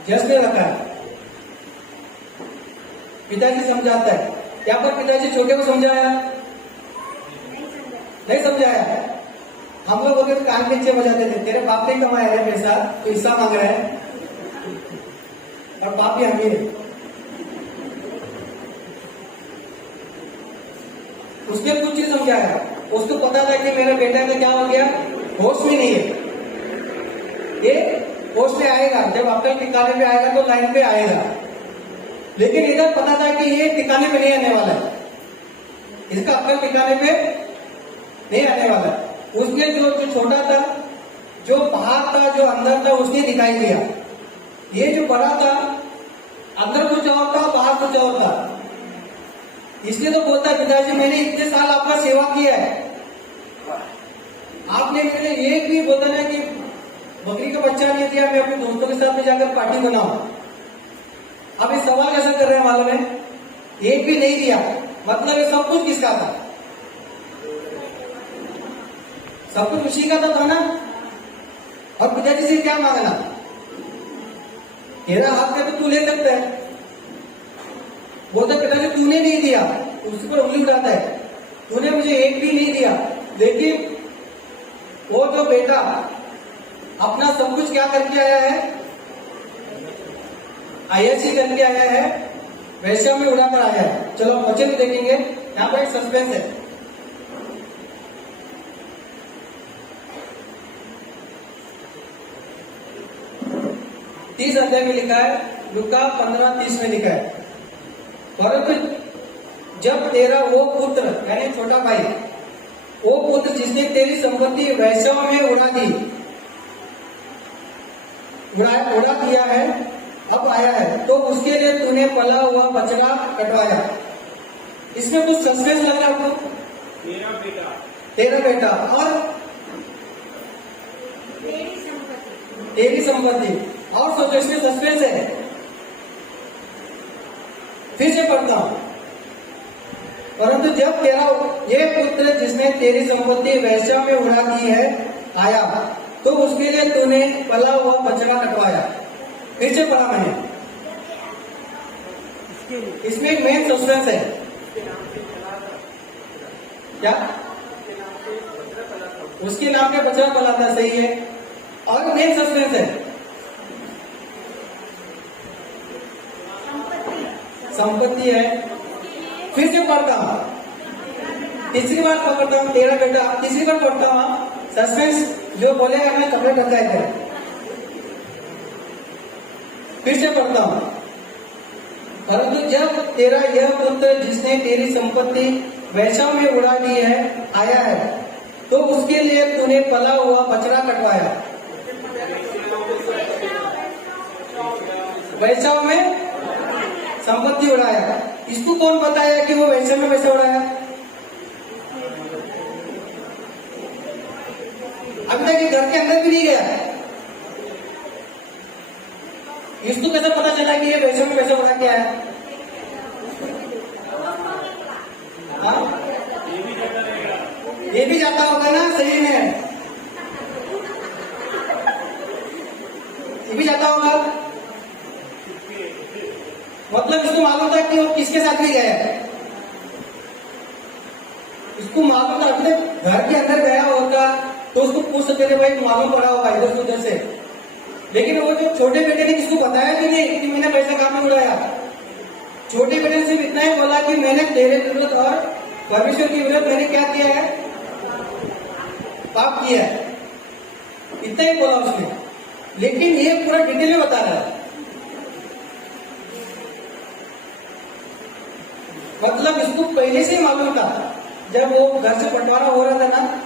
जश्न रखा है। पिताजी समझाता है। यहाँ पर पिताजी छोटे को समझाया? नहीं समझाया। हम लोग अगर कान पीछे बजाते थे, तेरे बाप ने कमाया है पैसा तो हिस्सा मांग रहा है, और बाप भी अमीर है। उसने कुछ नहीं समझाया। उसको पता था कि मेरा बेटा का क्या हो गया, होश में नहीं है, ये होश में आएगा, जब अक्ल ठिकाने पे आएगा तो लाइन पे आएगा। लेकिन इधर पता था कि ये ठिकाने पे नहीं आने वाला है, इसका अक्ल ठिकाने पे नहीं आने वाला। उसने जो छोटा था, जो बाहर था, जो अंदर था, उसने दिखाई दिया। ये जो बड़ा था अंदर कुछ और था, बाहर कुछ और था। इसलिए तो बोलता है पिताजी मैंने इतने साल आपका सेवा किया है, आपने मेरे एक भी बोलता ना कि बकरी का बच्चा नहीं दिया, मैं अपने दोस्तों के साथ में जाकर पार्टी बनाऊं। अब ये सवाल कैसा कर रहे हैं मालूम है, एक भी नहीं दिया, मतलब ये सब कुछ किसका था? सब कुछ उसी का था ना। और पिताजी से क्या मांगना, तेरा हाथ है तो तू ले सकता है। बोलता पिताजी तूने नहीं दिया, उस पर उंगली उठाता है, तूने मुझे एक भी नहीं दिया। लेकिन वो जो बेटा अपना सब कुछ क्या करके आया है, ISC करके आया है, वैश्या में उड़ाकर आया है। चलो वचन देखेंगे, यहाँ पर एक सस्पेंस है। तीस अध्याय में लिखा है, लूका 15:30 में लिखा है, परंतु जब तेरा वो पुत्र यानी छोटा भाई, वो पुत्र जिसने तेरी संपत्ति वैश्याओं में उड़ा दिया है, अब आया है, तो उसके लिए तूने पला हुआ बछड़ा कटवाया। इसमें कुछ सस्पेंस लग रहा है आपको? तेरा बेटा और तेरी संपत्ति, और सोचो इसमें सस्पेंस है। फिर से पढ़ता हूं, परंतु जब तेरा ये पुत्र जिसने तेरी संपत्ति वैश्या में उड़ा दी है आया, तो उसके लिए तूने पला हुआ बछड़ा कटवाया। फिर से पढ़ा मैंने, इसमें एक मेन सस्पेंस है। क्या? उसके नाम पे बछड़ा पला था, सही है, और मेन सस्पेंस है संपत्ति है। फिर से पढ़ता हूं, तीसरी बार पढ़ता हूं, तेरा बेटा, तीसरी बार पढ़ता हूं, सस्पेंस जो बोलेगा मैं कपड़े ढक जाएगा। फिर से पढ़ता हूं, परंतु जब तेरा यह पुत्र जिसने तेरी संपत्ति वैश्याओं में उड़ा दी है आया है, तो उसके लिए तूने पला हुआ बछड़ा कटवाया। वैश्याओं में संपत्ति उड़ाया। इसको कौन बताया कि वो वैश्या में पैसा उड़ाया? अभी तक ये घर के अंदर भी नहीं गया, इसको कैसे पता चला कि ये वैश्या में पैसा उड़ा के आया? हाँ? ये भी जाता होगा ना, सही में ये भी जाता होगा। मतलब इसको मालूम था कि वो किसके साथ भी गया है, इसको मालूम था। अपने घर के अंदर गया होगा तो उसको पूछ सकते थे, भाई मालूम पड़ा होगा इधर से उधर से। लेकिन वो जो छोटे बेटे ने किसको बताया भी नहीं कि मैंने पैसा कहां में उड़ाया। छोटे बेटे ने सिर्फ इतना ही बोला कि मैंने तेरे विरुद्ध और परमेश्वर के विरुद्ध मैंने क्या किया है, पाप किया है, इतना ही बोला उसने। लेकिन ये पूरा डिटेल में बता रहा है। मतलब इसको पहले से ही मालूम था, जब वो घर से बंटवारा हो रहा था ना,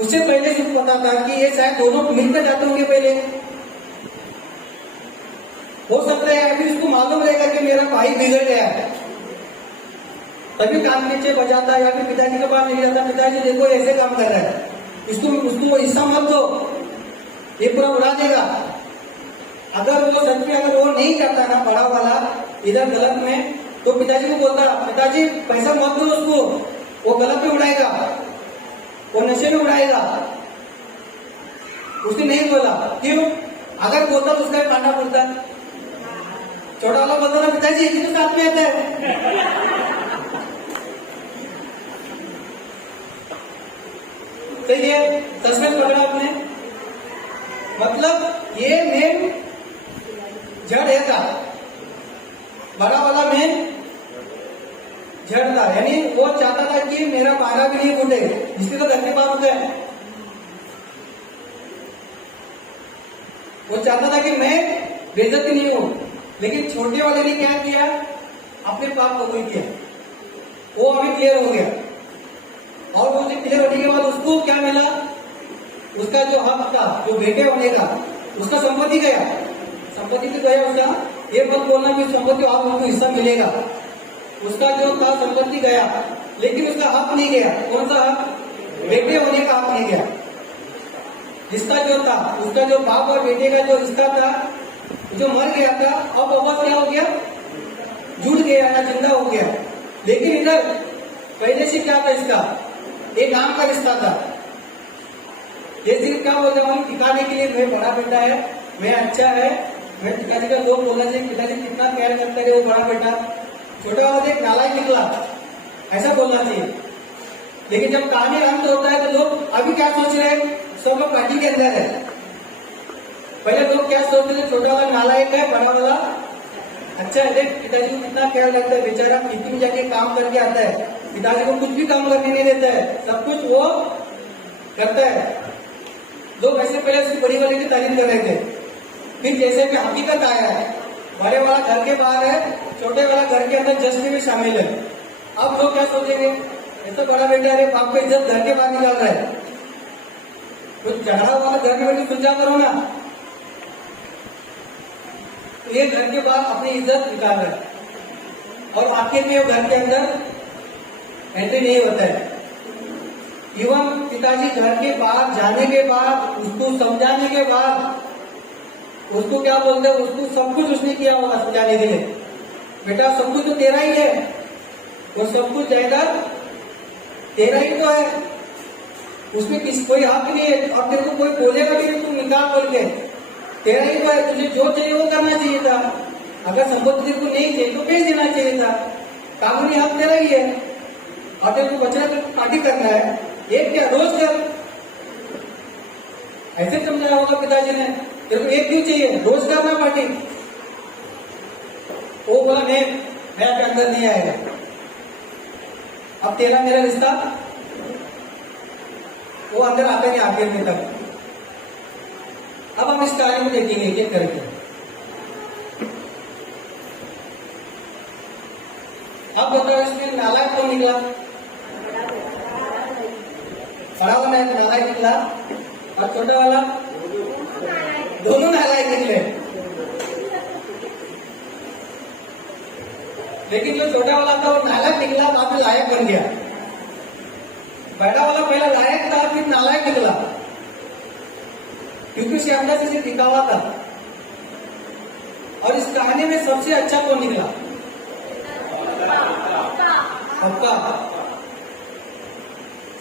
उससे पहले से पता था कि ये शायद दोनों मिलकर जाते होंगे पहले। हो सकता है अभी इसको मालूम रहेगा कि मेरा भाई बिगड़ गया है, तभी कान नीचे बजाता या फिर पिताजी के पास नहीं जाता, पिताजी देखो ऐसे काम कर रहा है, उसको हिस्सा मत दो, ये पूरा उड़ा देगा। अगर वो सच में अगर वो नहीं करता ना बड़ा वाला इधर गलत में, तो पिताजी को बोलता पिताजी पैसा मत दो उसको, वो गलत में उड़ाएगा, वो नशे में उड़ाएगा। उसने नहीं बोला, क्यों? अगर बोलता तो उसका कांटा बोलता। छोटा वाला बोलता ना पिताजी ये तो साथ में आता है। तो ये सस्पेंस पकड़ा आपने। मतलब ये मेन जड़ है था, बड़ा वाला मेन जड़ था। यानी वो चाहता था कि मेरा पारा भी नहीं फूटे, जिसके तो घर के पाप होते हैं। वो चाहता था कि मैं बेइज्जती नहीं हूं। लेकिन छोटे वाले ने क्या किया, अपने पाप को कबूल किया, वो अभी क्लियर हो गया। और वो क्लियर होने के बाद उसको क्या मिला, उसका जो हक था, जो बेटे होने का, उसका संपत्ति गया, संपत्ति तो गया उसका। ये मत बोलना कि संपत्ति आप उनको हिस्सा मिलेगा। उसका जो था संपत्ति गया, लेकिन उसका हक नहीं गया। कौन सा हक? बेटे होने का हक नहीं गया। रिश्ता जो था, उसका जो बाप और बेटे का जो रिश्ता था, जो मर गया था, अब वापस क्या हो गया? जुड़ गया या जिंदा हो गया। लेकिन इधर पहले से क्या था इसका? एक नाम का रिश्ता था। ये सिर्फ क्या बोलते हैं, दिखाने के लिए मैं बड़ा बेटा है, मैं अच्छा है, मैं पिताजी का लोग बोलना चाहिए, पिताजी कितना प्यार करता है वो बड़ा बेटा। छोटा वाला एक नालायक निकला, ऐसा बोलना चाहिए। लेकिन जब कहानी अंत होता है तो लोग अभी क्या सोच रहे हैं? सब लोग पार्टी के अंदर है। पहले लोग क्या सोचते थे? छोटा वाला नालायक है, बड़ा वाला अच्छा है। देख पिताजी को कितना प्यार लगता है, बेचारा खेती में जाके काम करके आता है, पिताजी को कुछ भी काम करने नहीं देता है, सब कुछ वो करता है। लोग ऐसे पहले उसकी बड़ी वाले की तारीफ कर रहे थे। फिर जैसे कि हकीकत आया है, बड़े वाला घर के बाहर है, छोटे वाला घर के अंदर जश्न में शामिल है। अब लोग क्या सोचेंगे? ये तो बड़ा बेटा है, बाप का इज्जत घर के बाहर निकाल रहा है। कुछ झगड़ा वाला घर में बैठ सुलझा करो ना। ये घर के बाहर अपनी इज्जत निकाल रहा है और आखिर में घर के अंदर एंट्री नहीं होता है। इवन पिताजी घर के बाहर जाने के बाद, उसको समझाने के बाद, उसको क्या बोलते हैं, उसको सब कुछ उसने किया होगा समझाने के लिए। बेटा सब कुछ तो तेरा ही है, वो सब कुछ जायदाद तेरा ही तो है, उसमें कोई हक नहीं है। अब तेरे को कोई बोलेगा भी तुम निकाल बोल के, तेरा ही तो है, तुझे जो चाहिए वो करना चाहिए था। अगर संपत्ति तेरे को नहीं चाहिए तो बेच देना चाहिए था, कानूनी हक तेरा ही है। और तेरे को बचना तो पार्टी करना है, एक क्या रोज कर, ऐसे समझाया होगा पिताजी ने। तेरे को एक क्यों चाहिए? रोज करना पार्टी। वो बोला मैं आपके अंदर नहीं आएगा। अब तेरा मेरा रिश्ता वो अंदर आता नहीं आखिर में तक। अब हम इस कहानी को देखेंगे एक एक करके। अब बताओ इसमें नालायक कौन निकला? बड़ा वाला नालायक निकला और छोटा वाला, दोनों नालायक निकले। लेकिन जो छोटा वाला था वो नालायक निकला, बाद में लायक बन गया। बड़ा वाला पहला लायक था, फिर नालायक निकला, क्योंकि उसके अंदर से दिखावा था। और इस कहानी में सबसे अच्छा कौन निकला? पप्पा।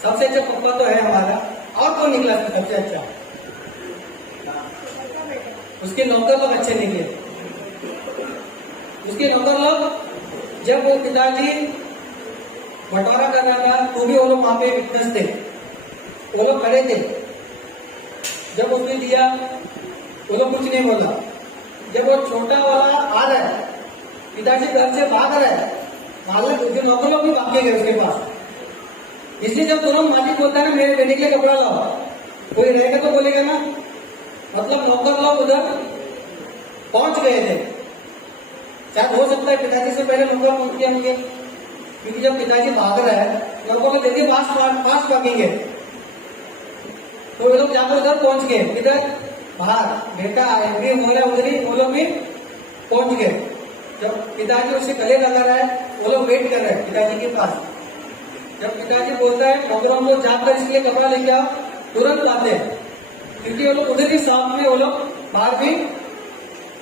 सबसे अच्छा पप्पा तो है हमारा। और कौन निकला सबसे अच्छा? उसके नौकर लोग अच्छे निकले। उसके नौकर लोग, जब वो पिताजी बंटवारा कर रहा था तो भी वो लोग वहां पे विटनेस थे, वो लोग खड़े थे। जब उसने दिया वो लोग कुछ नहीं बोला। जब वो छोटा वाला आ रहा है, पिताजी घर से भाग रहा है, मालिक नौकर लोग भी भाग गए उसके पास। इसलिए जब तुरंत मालिक बोलता है ना मेरे बेटे के लिए कपड़ा लाओ, कोई रहेगा तो बोलेगा ना। मतलब नौकर लोग उधर पहुंच गए थे। शायद हो सकता है पिताजी से पहले नौकर पहुंच गए होंगे, क्योंकि जब पिताजी भाग रहा है नौकर को देखिए पास भागेंगे, तो वो लोग जाकर उधर पहुंच गए। इधर बाहर बेटा भी हो रहा है, उधर ही वो लोग भी पहुंच गए। जब पिताजी उससे गले लगा रहा है, वो लोग वेट कर रहे हैं पिताजी के पास। जब पिताजी बोलता है नौकरों को जाकर इसलिए कपड़ा लेके आओ, तुरंत लाते हैं, क्योंकि वो लोग उधर ही साथ में वो लोग बाहर भी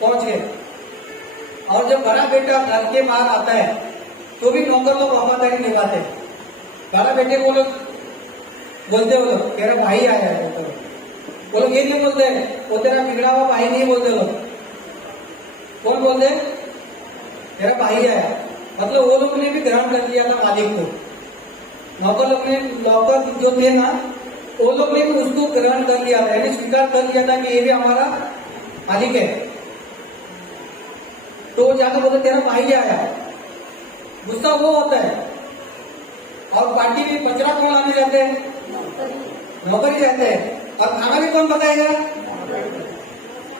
पहुंच गए। और जब बड़ा बेटा घर के बाहर आता है तो भी नौकर लोग वफादारी निभाते। बड़ा बेटे को लोग बोलते, वो लोग तेरा भाई आया है, वो लोग ये नहीं बोलते वो तेरा बिगड़ा हुआ भाई नहीं बोलते। लोग कौन बोलते? तेरा भाई आया। मतलब वो लोग ने भी ग्रहण कर लिया था मालिक को। नौकर लोग ने, नौकर जो थे ना, वो लोग ने भी उसको ग्रहण कर लिया था, यानी स्वीकार कर लिया था कि ये भी हमारा मालिक है। तो वो जाकर बोलते तेरा भाई आया। गुस्सा वो होता है। और पार्टी में कचरा कौन लाने जाते हैं? नौकर ही जाते हैं। और खाना भी कौन पकाएगा?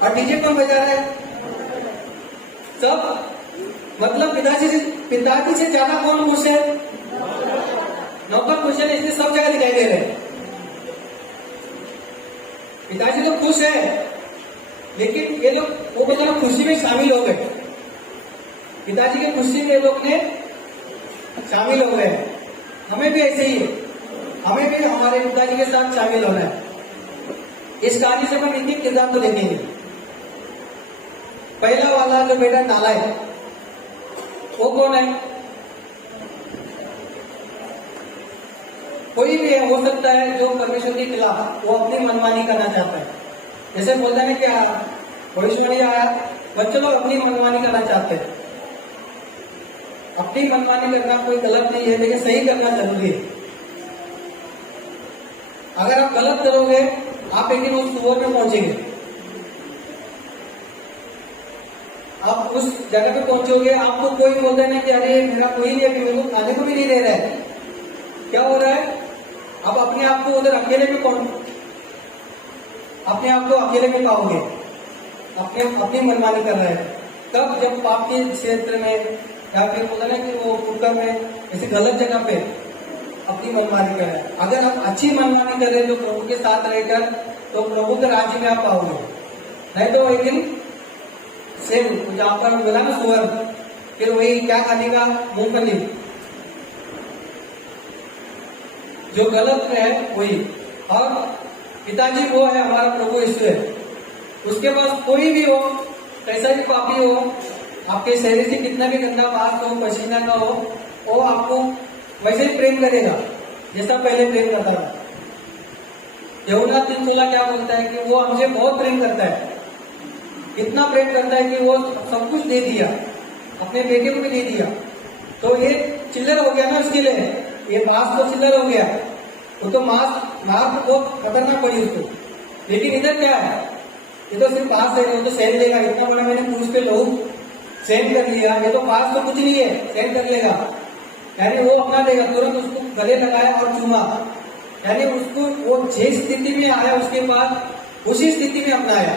और डीजे कौन बजा रहा है? सब। मतलब पिताजी से ज्यादा कौन खुश है? नौकर खुश है, इसलिए सब जगह दिखाई दे रहे हैं। पिताजी तो खुश है, लेकिन ये लोग वो बेचारा खुशी में शामिल हो गए। पिताजी की खुशी में लोग ने शामिल हो गए। हमें भी ऐसे ही है, हमें भी हमारे पिताजी के साथ शामिल होना है। इस कहानी से हम इनके किरदार को देखेंगे। पहला वाला जो बेटा नाला है वो कौन है? कोई भी हो सकता है जो परमेश्वर के खिलाफ वो अपनी मनमानी करना चाहता है। जैसे बोलते हैं कि भविष्यवाणी आया, बच्चे लोग अपनी मनमानी करना चाहते हैं। अपनी मनमानी करना कोई गलत नहीं है, लेकिन सही करना जरूरी है। अगर आप गलत करोगे आप एक दिन उस कुएं में पहुंचेंगे। आप उस जगह पे पहुंचोगे, आपको कोई बोलता है ना कि अरे मेरा कोई नहीं, अभी मेरे को खाने को भी नहीं दे रहा है। क्या हो रहा है? आप अपने आप को उधर अकेले में अपने आप को अकेले में पाओगे, अपनी मनमानी कर रहे हैं। तब जब पाप के क्षेत्र में या फिर बोला ना कि वो कुकर में ऐसी गलत जगह पे अपनी मनमानी कर रहे हैं। अगर आप अच्छी मनमानी कर रहे हैं जो प्रभु के साथ रहकर, तो प्रभु के राज्य में आप पाओगे। नहीं तो एक दिन सेम जहां पर मिला ना सुअर, फिर वही क्या खाने का? मूंगफली। जो गलत है वही। और पिताजी वो है हमारा प्रभु यीशु है। उसके पास कोई भी हो, कैसा भी पापी हो, आपके शरीर से कितना भी गंदा बात हो, पसीना का हो, वो आपको वैसे ही प्रेम करेगा जैसा पहले प्रेम करता था। यूहन्ना 3:16 क्या बोलता है कि वो हमसे बहुत प्रेम करता है। इतना प्रेम करता है कि वो सब कुछ दे दिया, अपने बेटे को भी दे दिया। तो ये चिल्लर हो गया ना उसके लिए, ये मांस तो चिल्लर हो गया। वो तो मार बहुत खतरनाक पड़ी उसको। लेकिन इधर क्या है? ये तो सिर्फ पास है, वो तो सहन लेगा। इतना बड़ा मैंने क्रूस पे लोग सहन कर लिया, ये तो पास तो कुछ नहीं है, सहन कर लेगा। यानी वो अपना देगा। तुरंत उसको गले लगाया और चूमा। यानी उसको वो जिस स्थिति में आया उसके बाद उसी स्थिति में अपनाया।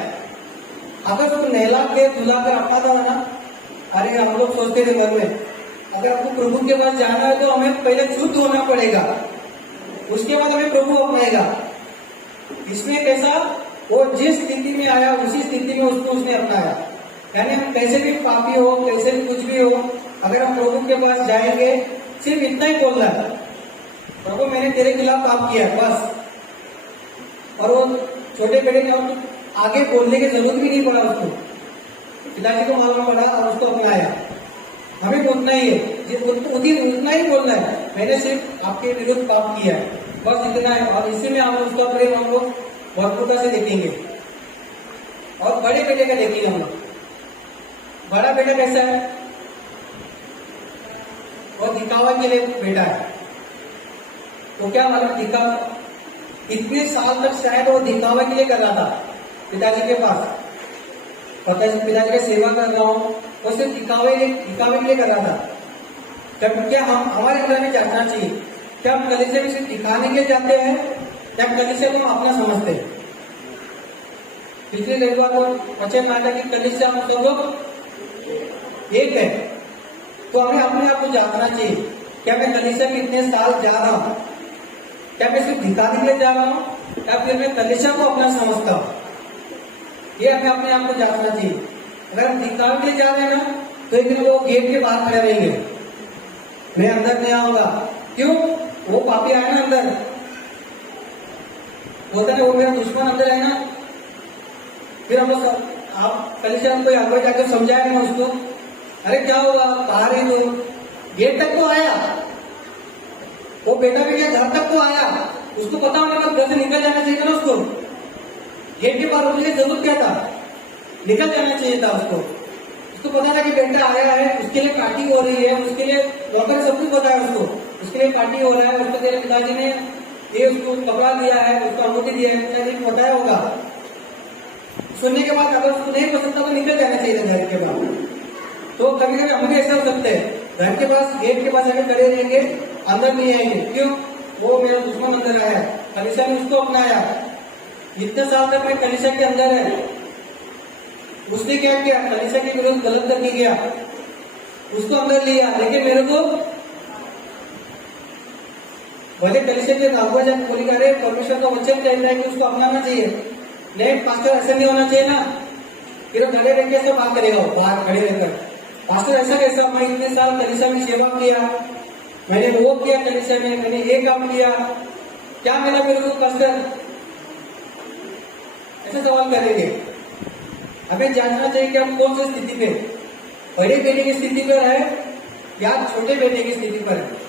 अगर उसको नहला के धुला कर अपनाता था ना, अरे हम लोग सोचते थे मन में, अगर आपको प्रभु के पास जाना है तो हमें पहले शुद्ध होना पड़ेगा, उसके बाद हमें प्रभु अपनाएगा। इसमें कैसा? वो जिस स्थिति में आया उसी स्थिति में उसको उसने अपनाया। यानी हम कैसे भी पापी हो, कैसे भी कुछ भी हो, अगर हम प्रभु के पास जाएंगे, सिर्फ इतना ही बोलना है, प्रभु मैंने तेरे खिलाफ पाप किया, बस। और वो छोटे बेटे ने आगे बोलने की जरूरत भी नहीं पड़ा उसको, पिताजी को मालूम पड़ा और उसको अपनाया। हमें भी उतना ही है, उतना ही बोलना है, मैंने सिर्फ आपके विरुद्ध पाप किया है, बस इतना है। और इसी में हम उसका प्रेम हमको भरपूरता से देखेंगे। और बड़े बेटे का देखेंगे हम लोग। बड़ा बेटा कैसा है? वो दिखावा के लिए बेटा है। तो क्या मतलब दिखावा? इतने साल तक शायद वो दिखावा के लिए कर रहा था पिताजी के पास, पिताजी की सेवा कर रहा हूँ, वो सिर्फ दिखावे के लिए कर रहा था। जब क्या हम हमारे अंदर में जाना चाहिए? क्या हम कलीसिया में सिर्फ दिखाने के लिए जाते हैं या कलीसिया को हम अपना समझते हैं? पिछले रविवार को वचन में आता कि कलीसिया हम सब लोग एक है। तो हमें अपने आप को जानना चाहिए, क्या मैं कलीसिया में इतने साल जा रहा हूँ? क्या मैं सिर्फ दिखाने के लिए जा रहा हूँ या फिर मैं कलीसिया को अपना समझता हूँ? ये हमें अपने आप को जानना चाहिए। अगर हम दिखाने के लिए जा रहे हैं ना, तो एक दिन वो गेट के बाहर खड़े रहेंगे, मैं अंदर नहीं आऊंगा। क्यों? वो पापी आए ना अंदर, बोलते ना वो मेरा दुश्मन अंदर है ना। फिर हम लोग आप कलीसिया कोई आगे जाकर समझाए ना उसको, अरे क्या हुआ, बाहर ही तो गेट तक तो आया, वो बेटा भी क्या घर तक तो आया, उसको पता होना था घर से निकल जाना चाहिए था ना उसको। गेट के बाहर उसके जरूरत क्या था? निकल जाना चाहिए था उसको पता था कि बेटा आया है, उसके लिए पार्टी हो रही है, उसके लिए डॉक्टर सब कुछ बताया उसके लिए पार्टी हो रहा है, उसको तेरे पिताजी ने ये उसको कपड़ा दिया है, उसको अनुमति दिया है, पिताजी ने बताया होगा। सुनने के बाद अगर उसको नहीं पसंद था तो निकल जाना चाहिए था घर के बाहर। तो कभी कभी हम भी ऐसा हो सकते हैं, घर के पास गेट के पास आगे खड़े रहेंगे, अंदर नहीं आएंगे। क्यों? वो मेरा दुश्मन अंदर आया, कलीसिया ने उसको अपनाया। इतने साल तक मैं कलीसिया के अंदर है, उसने क्या किया? कलीसिया के विरुद्ध गलत करके गया, उसको अंदर लिया, लेकिन मेरे को भले कलीसिया के अगुआ जब बोली कर रहे परमेश्वर का वचन कहता है कि उसको अपनाना चाहिए, नहीं पास्टर ऐसा नहीं होना चाहिए ना। फिर खड़े रहकर ऐसे बात करेगा, वो बाहर खड़े रहकर पास्टर ऐसा कैसा, मैं इतने साल कलीसिया में सेवा किया, मैंने वो किया कलीसिया में, मैंने ये काम किया, क्या मिला मेरे को पास्टर? ऐसे सवाल करेंगे। हमें जानना चाहिए कि हम कौन सी स्थिति पे, बड़े बेटे की स्थिति पर है या छोटे बेटे की स्थिति पर है।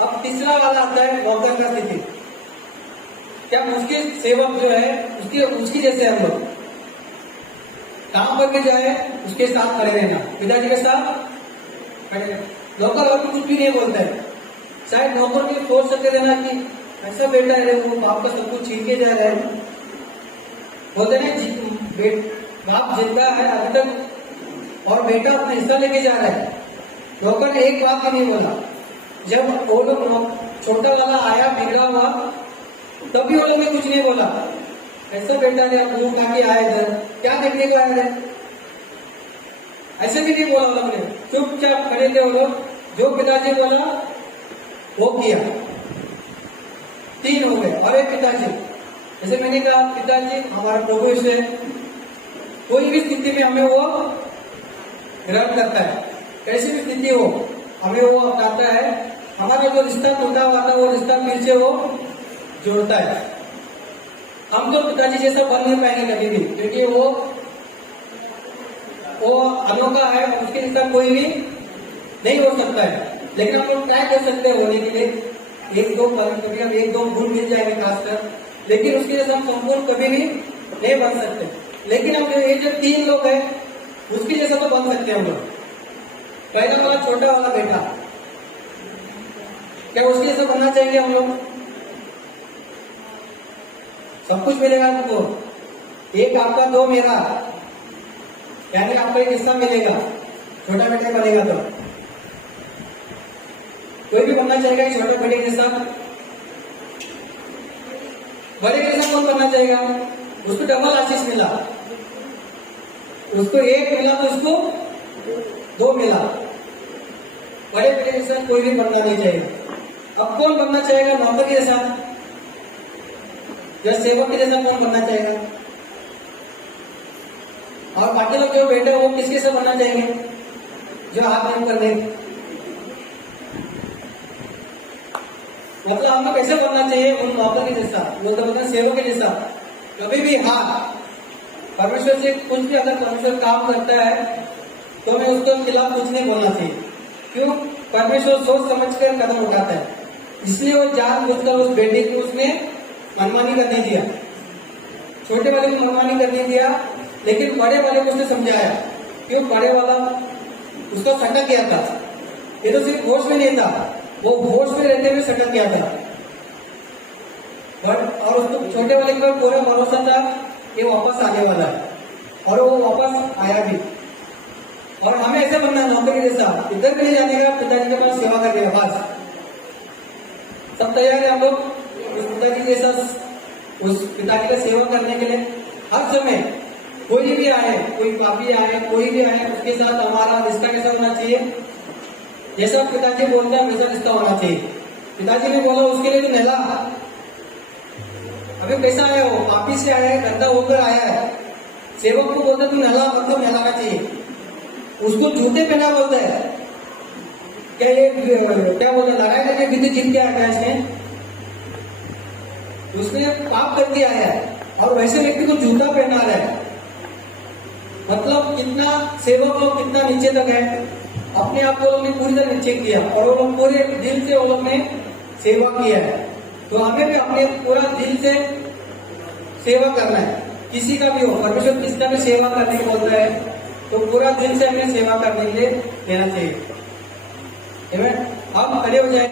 अब तीसरा वाला आता है नौकर का स्थिति। क्या उसके सेवक जो है उसकी जैसे हम लोग काम करके जाए, उसके साथ खड़े रहना, पिताजी के साथ खड़े रहना। नौकर और कुछ भी नहीं बोलता है, शायद नौकर भी सोच सकते थे ना कि ऐसा बेटा है वो बाप का सब कुछ छीन के जा रहा है। बोलते नहीं बाप जिंदा है अभी तक और बेटा अपना हिस्सा लेके जा रहा है। नौकर ने एक बात भी नहीं बोला। जब वो लोग छोटा वाला आया बिगड़ा हुआ, तभी वो लोग ने कुछ नहीं बोला। ऐसा बेटा ने मुंह खा के आया इधर, क्या देखने को आया है, ऐसे भी नहीं बोला। लोग ने चुपचाप खड़े थे वो लोग, जो पिताजी बोला वो किया। 3 हो गए और एक पिताजी। जैसे मैंने कहा पिताजी हमारा प्रभु से कोई भी स्थिति में हमें वो ग्रहण करता है, कैसी भी स्थिति हो हमें वो अपनाता है। हमारा जो रिश्ता टूटा हुआ था वो रिश्ता फिर से वो जोड़ता है। हम तो पिताजी जैसा बन नहीं पाएंगे कभी भी, क्योंकि वो अनोखा है, उसके रिश्ता कोई भी नहीं हो सकता है। लेकिन हम लोग क्या कर सकते हैं होने के लिए, 1-2 कभी हम 1-2 गुण मिल जाएंगे खासकर, लेकिन उसके जैसे हम संपूर्ण कभी भी नहीं बन सकते। लेकिन हम ये जो 3 लोग हैं उसके जैसा तो बन सकते हैं हम लोग। पहला वाला छोटा वाला बेटा, क्या उसके जैसा बनना चाहिए हम लोग? सब कुछ मिलेगा हमको, 1 आपका 2 मेरा, यानी आपको एक हिस्सा मिलेगा। छोटा बेटा बनेगा तो कोई भी बनना चाहेगा कि छोटे बेटे के साथ, बड़े के साथ कौन बनना चाहेगा? उसको डबल आशीष मिला, उसको 1 मिला तो उसको 2 मिला। बड़े बेटे के साथ कोई भी बनना नहीं चाहिए। अब कौन बनना चाहेगा नौकर के साथ या सेवक के जैसा कौन बनना चाहेगा? और बाकी लोग जो बेटे वो किसके साथ बनना चाहेंगे? जो हाथ काम कर देंगे। मतलब हमको कैसे बनना चाहिए? उन नौकर के जैसा, मतलब सेवक के जैसा। कभी भी हाँ परमेश्वर से कुछ भी अगर परमेश्वर काम करता है तो हमें उसके खिलाफ कुछ नहीं बोलना चाहिए। क्यों? परमेश्वर सोच समझ कर कदम उठाता है, इसलिए वो जानबूझकर उस बेटे को उसने मनमानी करने दिया। छोटे वाले को मनमानी करने दिया, लेकिन बड़े वाले को उसने समझाया। क्यों? बड़े वाला उसका सटक गया था। ये तो सिर्फ होश में नहीं था, वो होश में रहते हुए सटक गया था। और उसको छोटे वाले का पूरा भरोसा था कि वापस आने वाला है, और वो वापस आया भी। और हमें ऐसे बनना नौकरी जैसा, इधर भी नहीं जाने का, पिताजी के पास सेवा करने का, बस सब तैयार है हम लोग उस पिताजी जैसा, उस पिताजी का सेवा करने के लिए। हर समय कोई भी आए, कोई पापी आए, कोई भी आए, उसके साथ हमारा रिश्ता कैसा होना चाहिए? जैसा पिताजी बोलते हैं वैसा रिश्ता होना चाहिए। पिताजी ने बोला उसके लिए तो नहला, अभी कैसा आया हो? पापी से आया है, गंदा होकर आया है। सेवक को बोलते तू नहला, मतलब नहलाना चाहिए। उसको जूते पहना बोलता है, क्या ये क्या बोलता है? लड़ाई करके विधि जीत के आया इसने, उसने पाप करके आया है और वैसे व्यक्ति को जूता पहना रहा है। मतलब कितना सेवक लोग कितना नीचे तक है, अपने आप को लोग ने पूरी तरह नीचे किया और वो लोग पूरे दिल से वो लोग ने सेवा किया है। तो हमें भी अपने पूरा दिल से सेवा करना है, किसी का भी हो। परमेश्वर किसका भी सेवा करने को बोलता है तो पूरा दिल से हमें सेवा करने के लिए देना चाहिए। हम खड़े हो जाए।